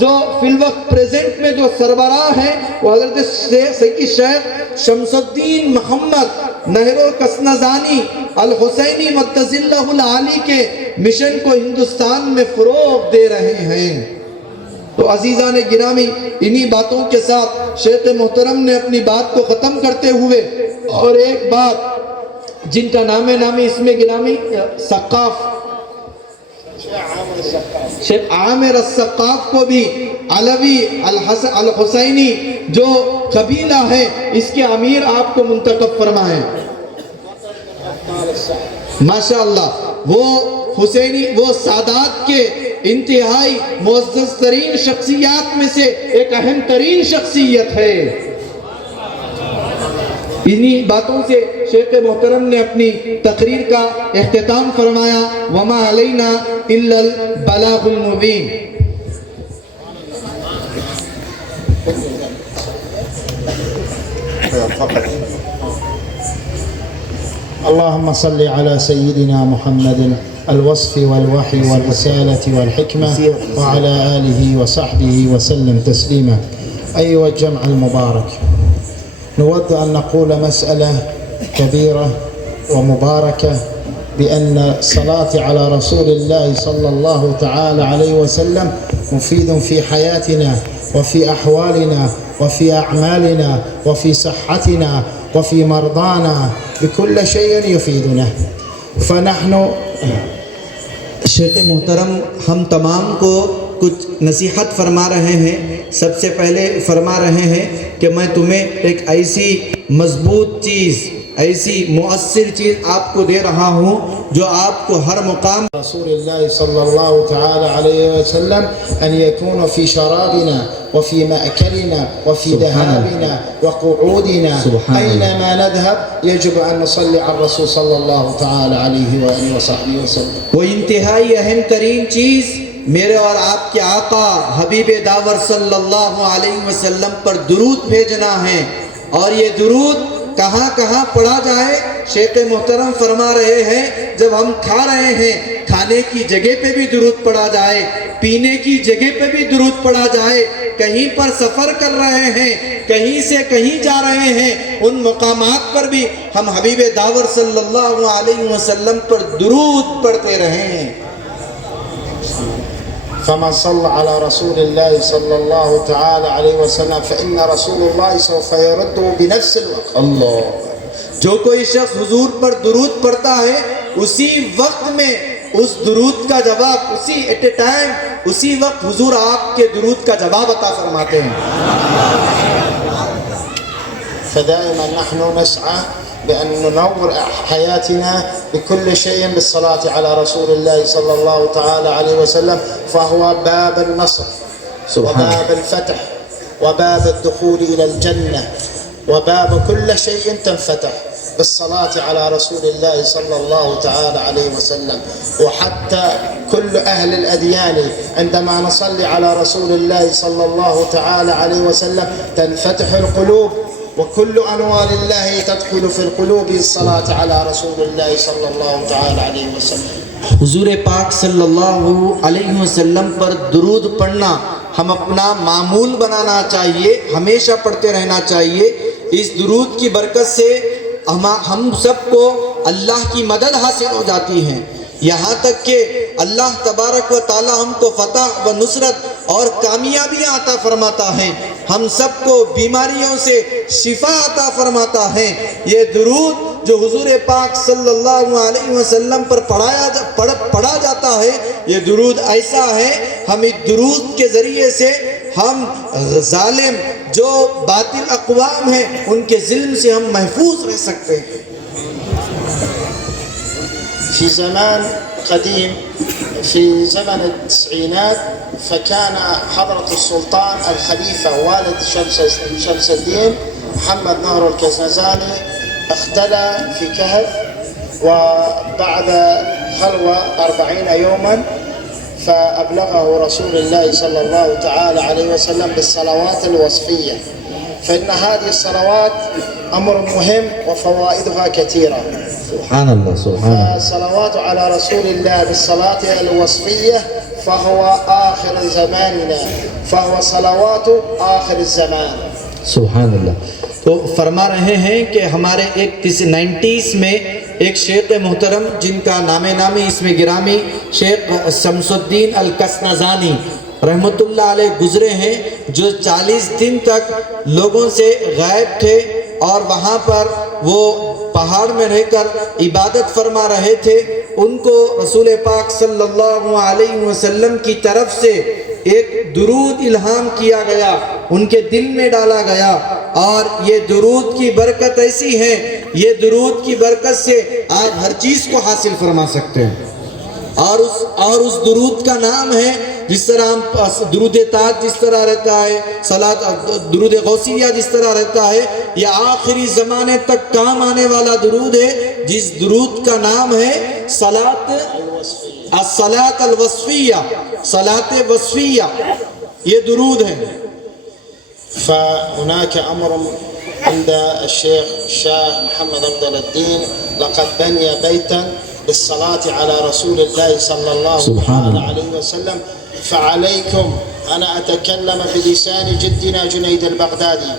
جو فی الوقت پریزنٹ میں جو سربراہ ہیں وہ حضرت سید شیخ شمس الدین محمد نہرو کسنزانی الحسینی مدظ اللہ العالی کے مشن کو ہندوستان میں فروغ دے رہے ہیں۔ تو عزیزان گرامی، انہی باتوں کے ساتھ شیخ محترم نے اپنی بات کو ختم کرتے ہوئے اور ایک بات جن کا نامی اس میں گرامی سقاف شیخ عامر السقاف کو بھی علوی الحسینی جو قبیلہ ہے اس کے امیر آپ کو منتخب فرمائیں۔ ماشاءاللہ وہ حسینی، وہ سادات کے انتہائی معزز ترین شخصیات میں سے ایک اہم ترین شخصیت ہے۔ انہی باتوں سے شیخ محترم نے اپنی تقریر کا اختتام فرمایا، وما علینا الا البلاغ المبین۔ اللهم صل على سيدنا محمد الوصف والوحي والرسالة والحكمة وعلى آله وصحبه وسلم تسليما۔ أيها الجمع المبارك، نود أن نقول مسألة كبيرة ومباركة بأن الصلاة على رسول الله صلى الله تعالى عليه وسلم مفيد في حياتنا وفي أحوالنا وفي أعمالنا وفي صحتنا وفي مرضانا، بكل شيء يفيدنا، فنحن شیخ محترم ہم تمام کو کچھ نصیحت فرما رہے ہیں۔ سب سے پہلے فرما رہے ہیں کہ میں تمہیں ایک ایسی مضبوط چیز، ایسی مؤثر چیز آپ کو دے رہا ہوں جو آپ کو ہر مقام رسول الله صلى الله تعالى عليه وسلم أن يكون في شرابنا وفي مأكلنا وفي ذهابنا وقعودنا أينما نذهب يجب أن نصلي على الرسول صلى الله تعالى عليه وآله وصحبه وسلم. وہ انتہائی اہم ترین چیز میرے اور آپ کے آقا حبیب داور صلی اللہ علیہ وسلم پر درود بھیجنا ہے، اور یہ درود کہاں کہاں پڑھا جائے؟ شیخ محترم فرما رہے ہیں جب ہم کھا رہے ہیں کھانے کی جگہ پہ بھی درود پڑھا جائے، پینے کی جگہ پہ بھی درود پڑھا جائے، کہیں پر سفر کر رہے ہیں، کہیں سے کہیں جا رہے ہیں، ان مقامات پر بھی ہم حبیب داور صلی اللہ علیہ وسلم پر درود پڑھتے رہیں۔ فمن صلى على رسول الله صلى الله تعالى عليه وسلم فإن رسول الله سوف يرده بنفس الوقت. اللہ، جو کوئی شخص حضور پر درود پڑھتا ہے اسی وقت میں اس درود کا جواب ایٹ اے ٹائم اسی وقت حضور آپ کے درود کا جواب عطا فرماتے ہیں۔ فدائما نحن نسعى بأن ننور حياتنا بكل شيء بالصلاة على رسول الله صلى الله تعالى عليه وسلم، فهو باب النصر وباب الفتح وباب الدخول إلى الجنة وباب كل شيء تنفتح بالصلاة على رسول الله صلى الله تعالى عليه وسلم. وحتى كل أهل الأديان عندما نصلي على رسول الله صلى الله تعالى عليه وسلم تنفتح القلوب، وكل أنوار الله تدخل في القلوب الصلاة على رسول الله صلى الله تعالى عليه وسلم. حضور پاک صلی اللہ علیہ وسلم پر درود پڑھنا ہم اپنا معمول بنانا چاہیے، ہمیشہ پڑھتے رہنا چاہیے۔ اس درود کی برکت سے ہم سب کو اللہ کی مدد حاصل ہو جاتی ہے، یہاں تک کہ اللہ تبارک و تعالی ہم کو فتح و نصرت اور کامیابیاں عطا فرماتا ہے، ہم سب کو بیماریوں سے شفا عطا فرماتا ہے۔ یہ درود جو حضور پاک صلی اللہ علیہ وسلم پر پڑھا جاتا ہے، یہ درود ایسا ہے، ہم اس درود کے ذریعے سے ہم ظالم جو باطل اقوام ہیں ان کے ظلم سے ہم محفوظ رہ سکتے ہیں۔ في زمان قديم في زمن التسعينات فكان حضرة السلطان الخليفة والد شمس الدين محمد نهر الكزنزاني اختلى في كهف، وبعد خلوة 40 يوما فأبلغه رسول الله صلى الله تعالى عليه وسلم بالصلوات الوصفية، فإن هذه الصلوات أمر مهم وفوائدها كثيرة. سبحان اللہ، سبحان اللہ۔ الصلوات على رسول الله بالصلاة الوصفية فهو آخر زماننا، فهو صلوات آخر الزمان. سبحان اللہ۔ تو فرما رہے ہیں کہ ہمارے ایک 90s میں ایک شیخ محترم جن کا نامی اسم گرامی شیخ شمس الدین الکسنزانی رحمت اللہ علیہ گزرے ہیں، جو 40 دن تک لوگوں سے غائب تھے اور وہاں پر وہ پہاڑ میں رہ کر عبادت فرما رہے تھے۔ ان کو رسول پاک صلی اللہ علیہ وسلم کی طرف سے ایک درود الہام کیا گیا، ان کے دل میں ڈالا گیا، اور یہ درود کی برکت ایسی ہے، یہ درود کی برکت سے آپ ہر چیز کو حاصل فرما سکتے ہیں۔ اور اس درود کا نام ہے، جس طرح ہم درود تاج جس طرح رہتا ہے، درود غوثیہ جس طرح رہتا ہے، یہ آخری زمانے تک کام آنے والا درود ہے، جس درود کا نام ہے الصلاۃ الوصفیہ، صلاۃ وصفیہ، یہ درود ہے۔ فهناك أمر عند الشيخ شاه محمد أفضل الدين، لقد بني بيتا بالصلاة على رسول الله صلى الله عليه وسلم، فعليكم، أنا أتكلم بلسان جدنا جنيد البغدادي،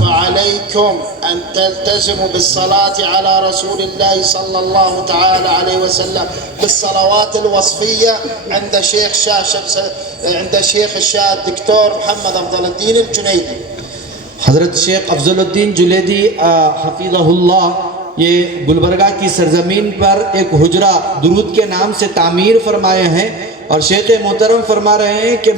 فعليكم أن تلتزموا بالصلاة على رسول الله صلى الله تعالى عليه وسلم بالصلوات الوصفية عند شيخ الشاه الدكتور محمد أفضل الدين الجنيدي. حضرت شیخ افضل الدین جنیدی حفظہ اللہ یہ گلبرگہ کی سرزمین پر ایک حجرہ درود کے نام سے تعمیر فرمائے ہیں، اور شیخ محترم فرما رہے ہیں کہ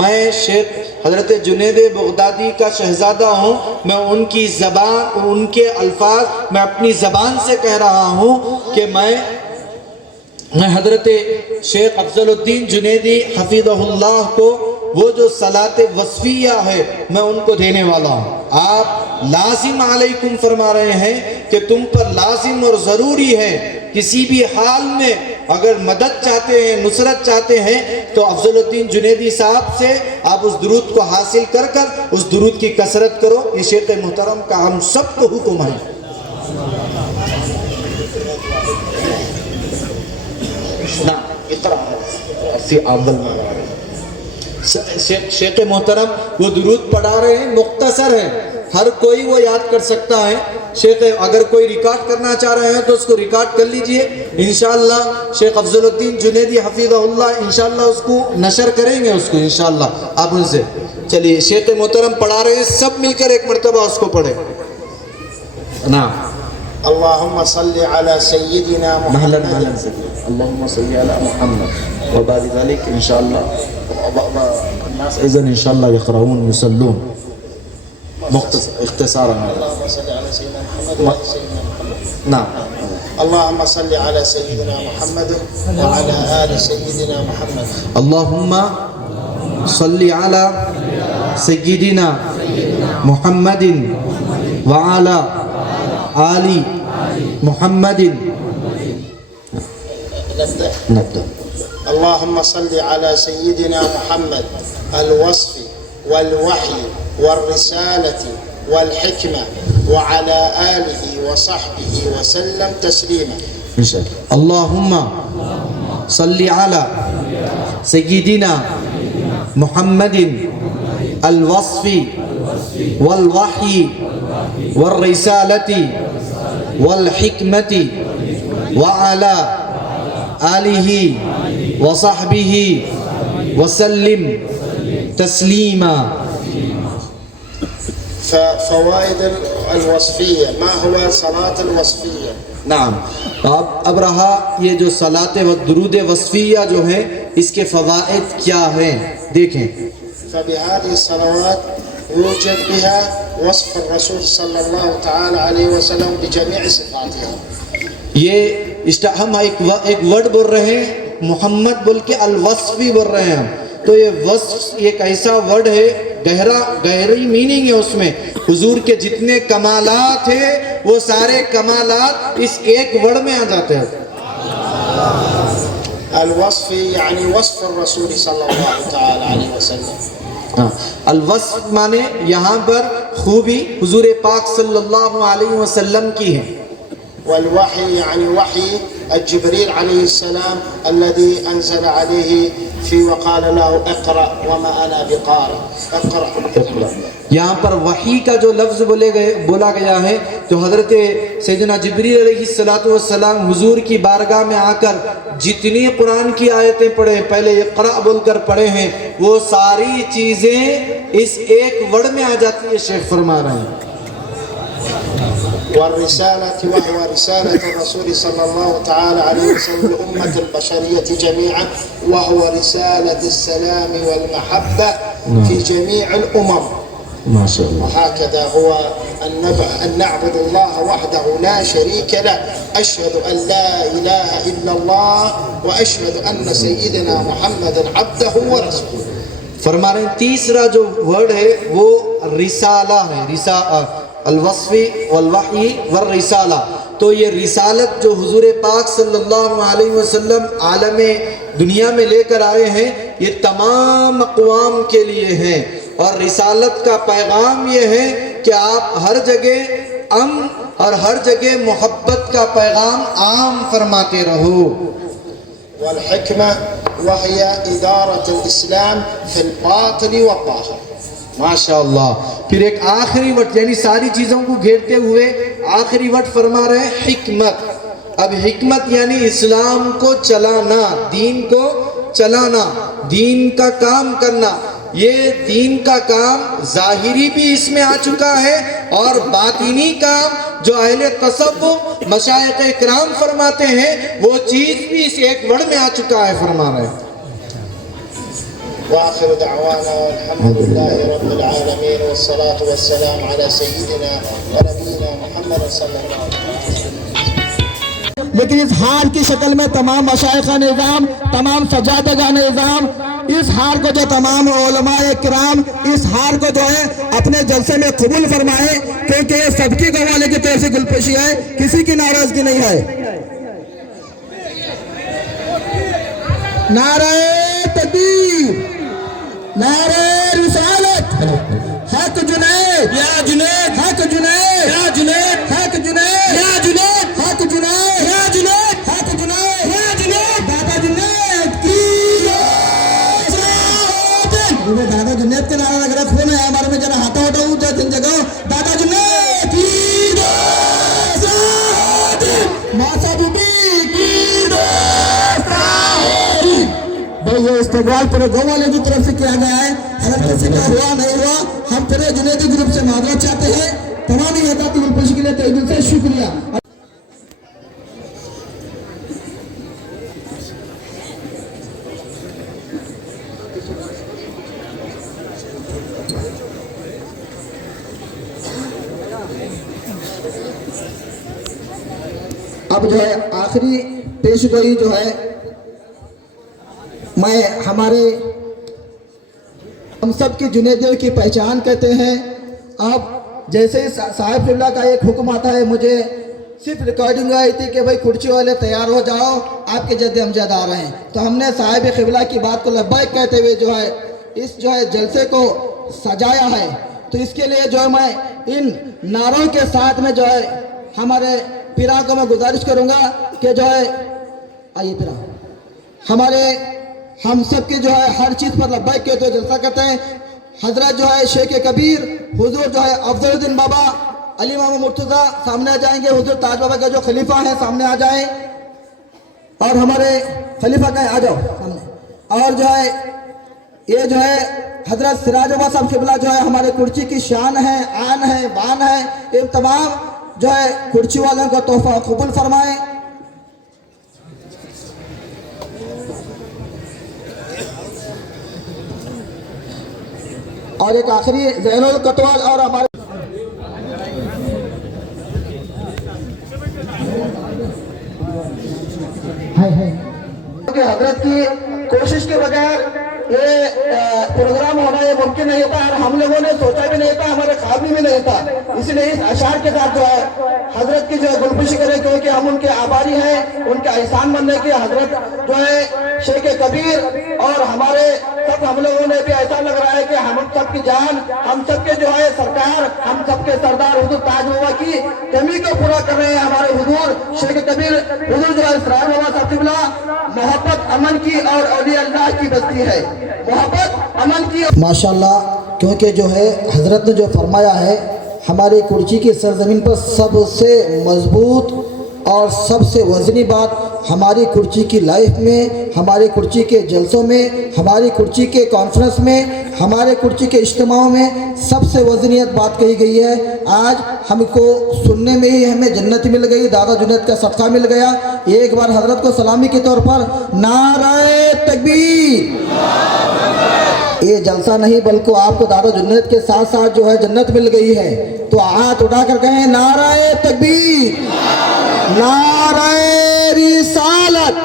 میں شیخ حضرت جنید بغدادی کا شہزادہ ہوں، میں ان کی زبان، ان کے الفاظ میں اپنی زبان سے کہہ رہا ہوں کہ میں حضرت شیخ افضل الدین جنیدی حفظہ اللہ کو وہ جو صلاۃ وصفیہ ہے میں ان کو دینے والا ہوں. آپ لازم علیکم فرما رہے ہیں کہ تم پر لازم اور ضروری ہے کسی بھی حال میں اگر مدد چاہتے ہیں نصرت چاہتے ہیں تو افضل الدین جنیدی صاحب سے آپ اس درود کو حاصل کر اس درود کی کثرت کرو. یہ شیخ محترم کا ہم سب کو حکم ہے. شیخ محترم وہ درود پڑھا رہے ہیں، مختصر ہے، ہر کوئی وہ یاد کر سکتا ہے. شیخ اگر کوئی ریکارڈ کرنا چاہ رہے ہیں تو اس کو ریکارڈ کر لیجئے. انشاءاللہ شیخ افضل الدین جنیدی حفظہ اللہ انشاءاللہ اس کو نشر کریں گے. اس کو انشاءاللہ آپ ان سے چلیے. شیخ محترم پڑھا رہے ہیں، سب مل کر ایک مرتبہ اس کو پڑھیں. نعم. اللهم صل على سيدنا محمد. اللهم صل على محمد وبعد ذلك ان شاء الله الناس اذا ان شاء الله يقرؤون يصلون اختصارا. اللهم صل على سيدنا محمد وعلى سيدنا محمد. نعم. اللهم صل على سيدنا محمد وعلى آل سيدنا محمد. اللهم صل على سيدنا محمد وعلى آل محمد. نبدأ. اللهم صل على سيدنا محمد الوصف والوحي والرسالة والحكمة وعلى آله وصحبه وسلم تسليما. اللهم صل على سيدنا محمد الوصف والوحي والرسالة والحكمة وعلى آله وصحبه وسلم تسليما. فوائد الوصفية. ما هو صلاة الوصفية؟ نعم. اب رہا یہ جو صلاۃ و درود وصفیہ جو ہیں اس کے فوائد کیا ہیں دیکھیں. فبهذه الصلوات يوجد بها وصف الرسول صلى الله تعالى عليه وسلم بجميع صفاتها. یہ ہم ایک ورڈ بول رہے ہیں محمد بول کے الوصفی بول رہے ہیں ہم. تو یہ وصف ایک ایسا ورڈ ہے گہری میننگ ہے اس میں. حضور کے جتنے کمالات ہیں وہ سارے کمالات اس ایک ورڈ میں آ جاتے ہیں. الوصف يعني وصف الرسول صلى الله تعالى عليه وسلم. الوصف مانے یہاں پر خوبی حضور پاک صلی اللہ علیہ وسلم کی ہے. والوحي يعني وحي الجبريل عليه السلام الذي أنزل عليه في وقال له اقرأ وما أنا بقارئ. اقرأ. یہاں پر وحی کا جو لفظ بولا گیا ہے جو حضرت سیدنا جبریل علیہ السلام حضور کی بارگاہ میں آ کر جتنی قرآن کی آیتیں پڑھے پہلے اقرأ بول کر پڑھے ہیں وہ ساری چیزیں اس ایک ورڈ میں آ جاتی ہے. شیخ فرما رہے ہیں والرسالة وهو رسالة الرسول صلى الله تعالى عليه وسلم لأمة البشرية جميعا وهو رسالة السلام والمحبة في جميع الأمم. ما شاء الله. وهكذا هو أن نعبد الله وحده لا شريك له. أشهد أن لا إله إلا الله وأشهد أن سيدنا محمد عبده ورسوله. فرما رہے ہیں تیسرا جو ورڈ ہے وہ رسالہ ہے. الوصفی والوحی والرسالہ. تو یہ رسالت جو حضور پاک صلی اللہ علیہ وسلم عالم دنیا میں لے کر آئے ہیں یہ تمام اقوام کے لیے ہیں. اور رسالت کا پیغام یہ ہے کہ آپ ہر جگہ امن اور ہر جگہ محبت کا پیغام عام فرماتے رہو. والحكمة وهي إدارة الإسلام في الباطن والظاهر. ماشاءاللہ. پھر ایک آخری وقت یعنی ساری چیزوں کو گھیرتے ہوئے آخری وقت فرما رہے ہیں حکمت. اب حکمت یعنی اسلام کو چلانا، دین کو چلانا، دین کا کام کرنا. یہ دین کا کام ظاہری بھی اس میں آ چکا ہے اور باطنی کام جو اہل تصوف مشائخ اکرام فرماتے ہیں وہ چیز بھی اس ایک ورڈ میں آ چکا ہے. فرما رہے ہیں وآخر دعوانا والحمد لله رب العالمين والصلاة والسلام على سيدنا ونبينا محمد صلى الله عليه وسلم. لیکن اس ہار کی شکل میں تمام مشائخ نظام، تمام سجادہ نظام اس ہار کو جو تمام علماء کرام اس ہار کو جو ہے اپنے جلسے میں قبول فرمائے، کیونکہ یہ سب کی گوانے کی طرف سے گلپوشی ہے، کسی کی ناراضگی نہیں ہے۔ نعرہ تکبیر، نعرہ رسالت، حق جنید یا جنید، حق جنید یا جنید، حق جنید یا جنید، حق جنید یا جنید، حق جنید یا جنید، دادا جنید کی دادا جنید کے نعرہ لگ رہا خون ہے ہمارے میں، ذرا ہاتھوں اٹھاؤ جن جگہ، دادا جنید کی ماسا بی کی بھائی یہ استقبال پورے گو والے کی طرف سے کیا گیا ہے، اگر کسی کا ہوا نہیں ہوا ہم پورے جنیدی گروپ سے معذرت چاہتے ہیں۔ تمام احتیاطی گلپوشی کے لیے تہہ دل سے شکریہ۔ اب جو ہے آخری پیش گوئی جو ہے میں ہمارے ہم سب کی جنیدیوں کی پہچان کہتے ہیں۔ اب جیسے صاحب اللہ کا ایک حکم آتا ہے، مجھے صرف ریکارڈنگ آئی تھی کہ بھائی کرچی والے تیار ہو جاؤ، آپ کے جد امجد آ رہے ہیں، تو ہم نے صاحب قبلہ کی بات کو لبیک کہتے ہوئے جو ہے اس جو ہے جلسے کو سجایا ہے۔ تو اس کے لیے جو ہے میں ان نعروں کے ساتھ میں جو ہے ہمارے پیرا کو میں گزارش کروں گا کہ جو ہے آئیے پیرا، ہمارے ہم سب کی جو ہے ہر چیز پر لبیک کہتے ہوئے جلسہ کرتے ہیں۔ حضرت جو ہے شیخ کبیر حضور جو ہے افضل الدین بابا علی ماما مرتضیٰ سامنے آ جائیں گے، حضور تاج بابا کا جو خلیفہ ہیں سامنے آ جائیں، اور ہمارے خلیفہ کا آ جاؤ سامنے، اور جو ہے یہ جو ہے حضرت سراج بابا صاحب قبلہ جو ہے ہمارے کرچی کی شان ہے، آن ہے، بان ہے، یہ تمام جو ہے کرچی والوں کا تحفہ قبول فرمائیں۔ اور ایک آخری زین القطوال اور ہمارے حضرت کی کوشش کے بغیر یہ پروگرام ہونا یہ ممکن نہیں تھا، اور ہم لوگوں نے سوچا بھی نہیں تھا، ہمارے خواب میں بھی نہیں تھا۔ اس لیے اس اشعار کے ساتھ جو ہے حضرت کی جو ہے گلپوشی کریں، کیونکہ ہم ان کے آباری ہیں، ان کے احسان بننے کے۔ حضرت جو ہے شیخ کبیر اور ہمارے سب ہم لوگوں نے بھی ایسا لگ رہا ہے کہ ہم سب کی جان، ہم سب کے جو ہے سرکار، ہم سب کے سردار حضور تاج بابا کی کمی کو پورا کر رہے ہیں۔ ہمارے حضور شیخ کبیر حضور جو ہے سراج بابا صاحب قبلہ محبت امن کی اور اولیاء اللہ کی بستی ہے، محبت امن کی۔ ماشاءاللہ، کیونکہ جو ہے حضرت نے جو فرمایا ہے ہماری کرچی کی سرزمین پر سب سے مضبوط اور سب سے وزنی بات ہماری کرچی کی لائف میں، ہمارے کرچی کے جلسوں میں، ہماری کرچی کے کانفرنس میں، ہمارے کرچی کے اجتماعوں میں سب سے وزنیت بات کہی گئی ہے۔ آج ہم کو سننے میں ہی ہمیں جنت مل گئی، دادا جنید کا صدقہ مل گیا۔ ایک بار حضرت کو سلامی کے طور پر نعرہ تکبیر۔ یہ جلسہ نہیں بلکہ آپ کو دادا جنید کے ساتھ ساتھ جو ہے جنت مل گئی ہے، تو ہاتھ اٹھا کر کہیں نعرہ تکبیر، نعرہ رسالت،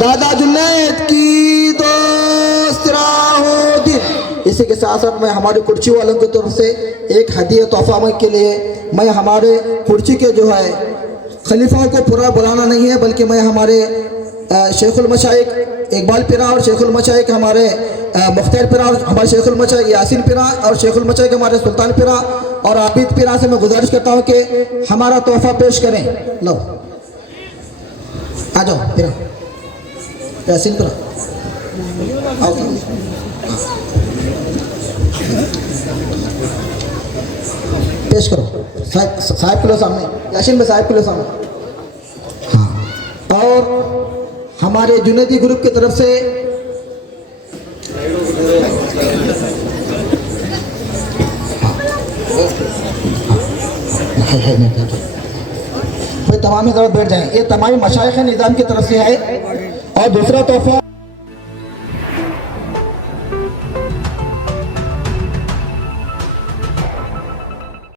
دادا جنید کی دوست راہو دن۔ اسی کے ساتھ ساتھ میں ہمارے کرچی والوں کی طرف سے ایک ہدیہ تحفہ کے لیے میں ہمارے کرچی کے جو ہے خلیفہ کو پورا بلانا نہیں ہے، بلکہ میں ہمارے شیخ المشائخ اقبال پیرا اور شیخ المشائخ ہمارے مختار پیرا اور ہمارے شیخ المشائخ یاسین پیرا اور شیخ المشائخ ہمارے سلطان پیرا اور عابد پیرا سے میں گزارش کرتا ہوں کہ ہمارا تحفہ پیش کریں۔ لو آ جاؤ پیرا، یاسین پیرا آؤ، پیش کرو صاحب کے لو سامنے، یاسین میں صاحب کے لو سامنے۔ ہاں، اور ہمارے جنیدی گروپ کی طرف سے تمام حضرات بیٹھ جائیں، یہ تمام مشائخ نظام کی طرف سے ہے۔ اور دوسرا تحفہ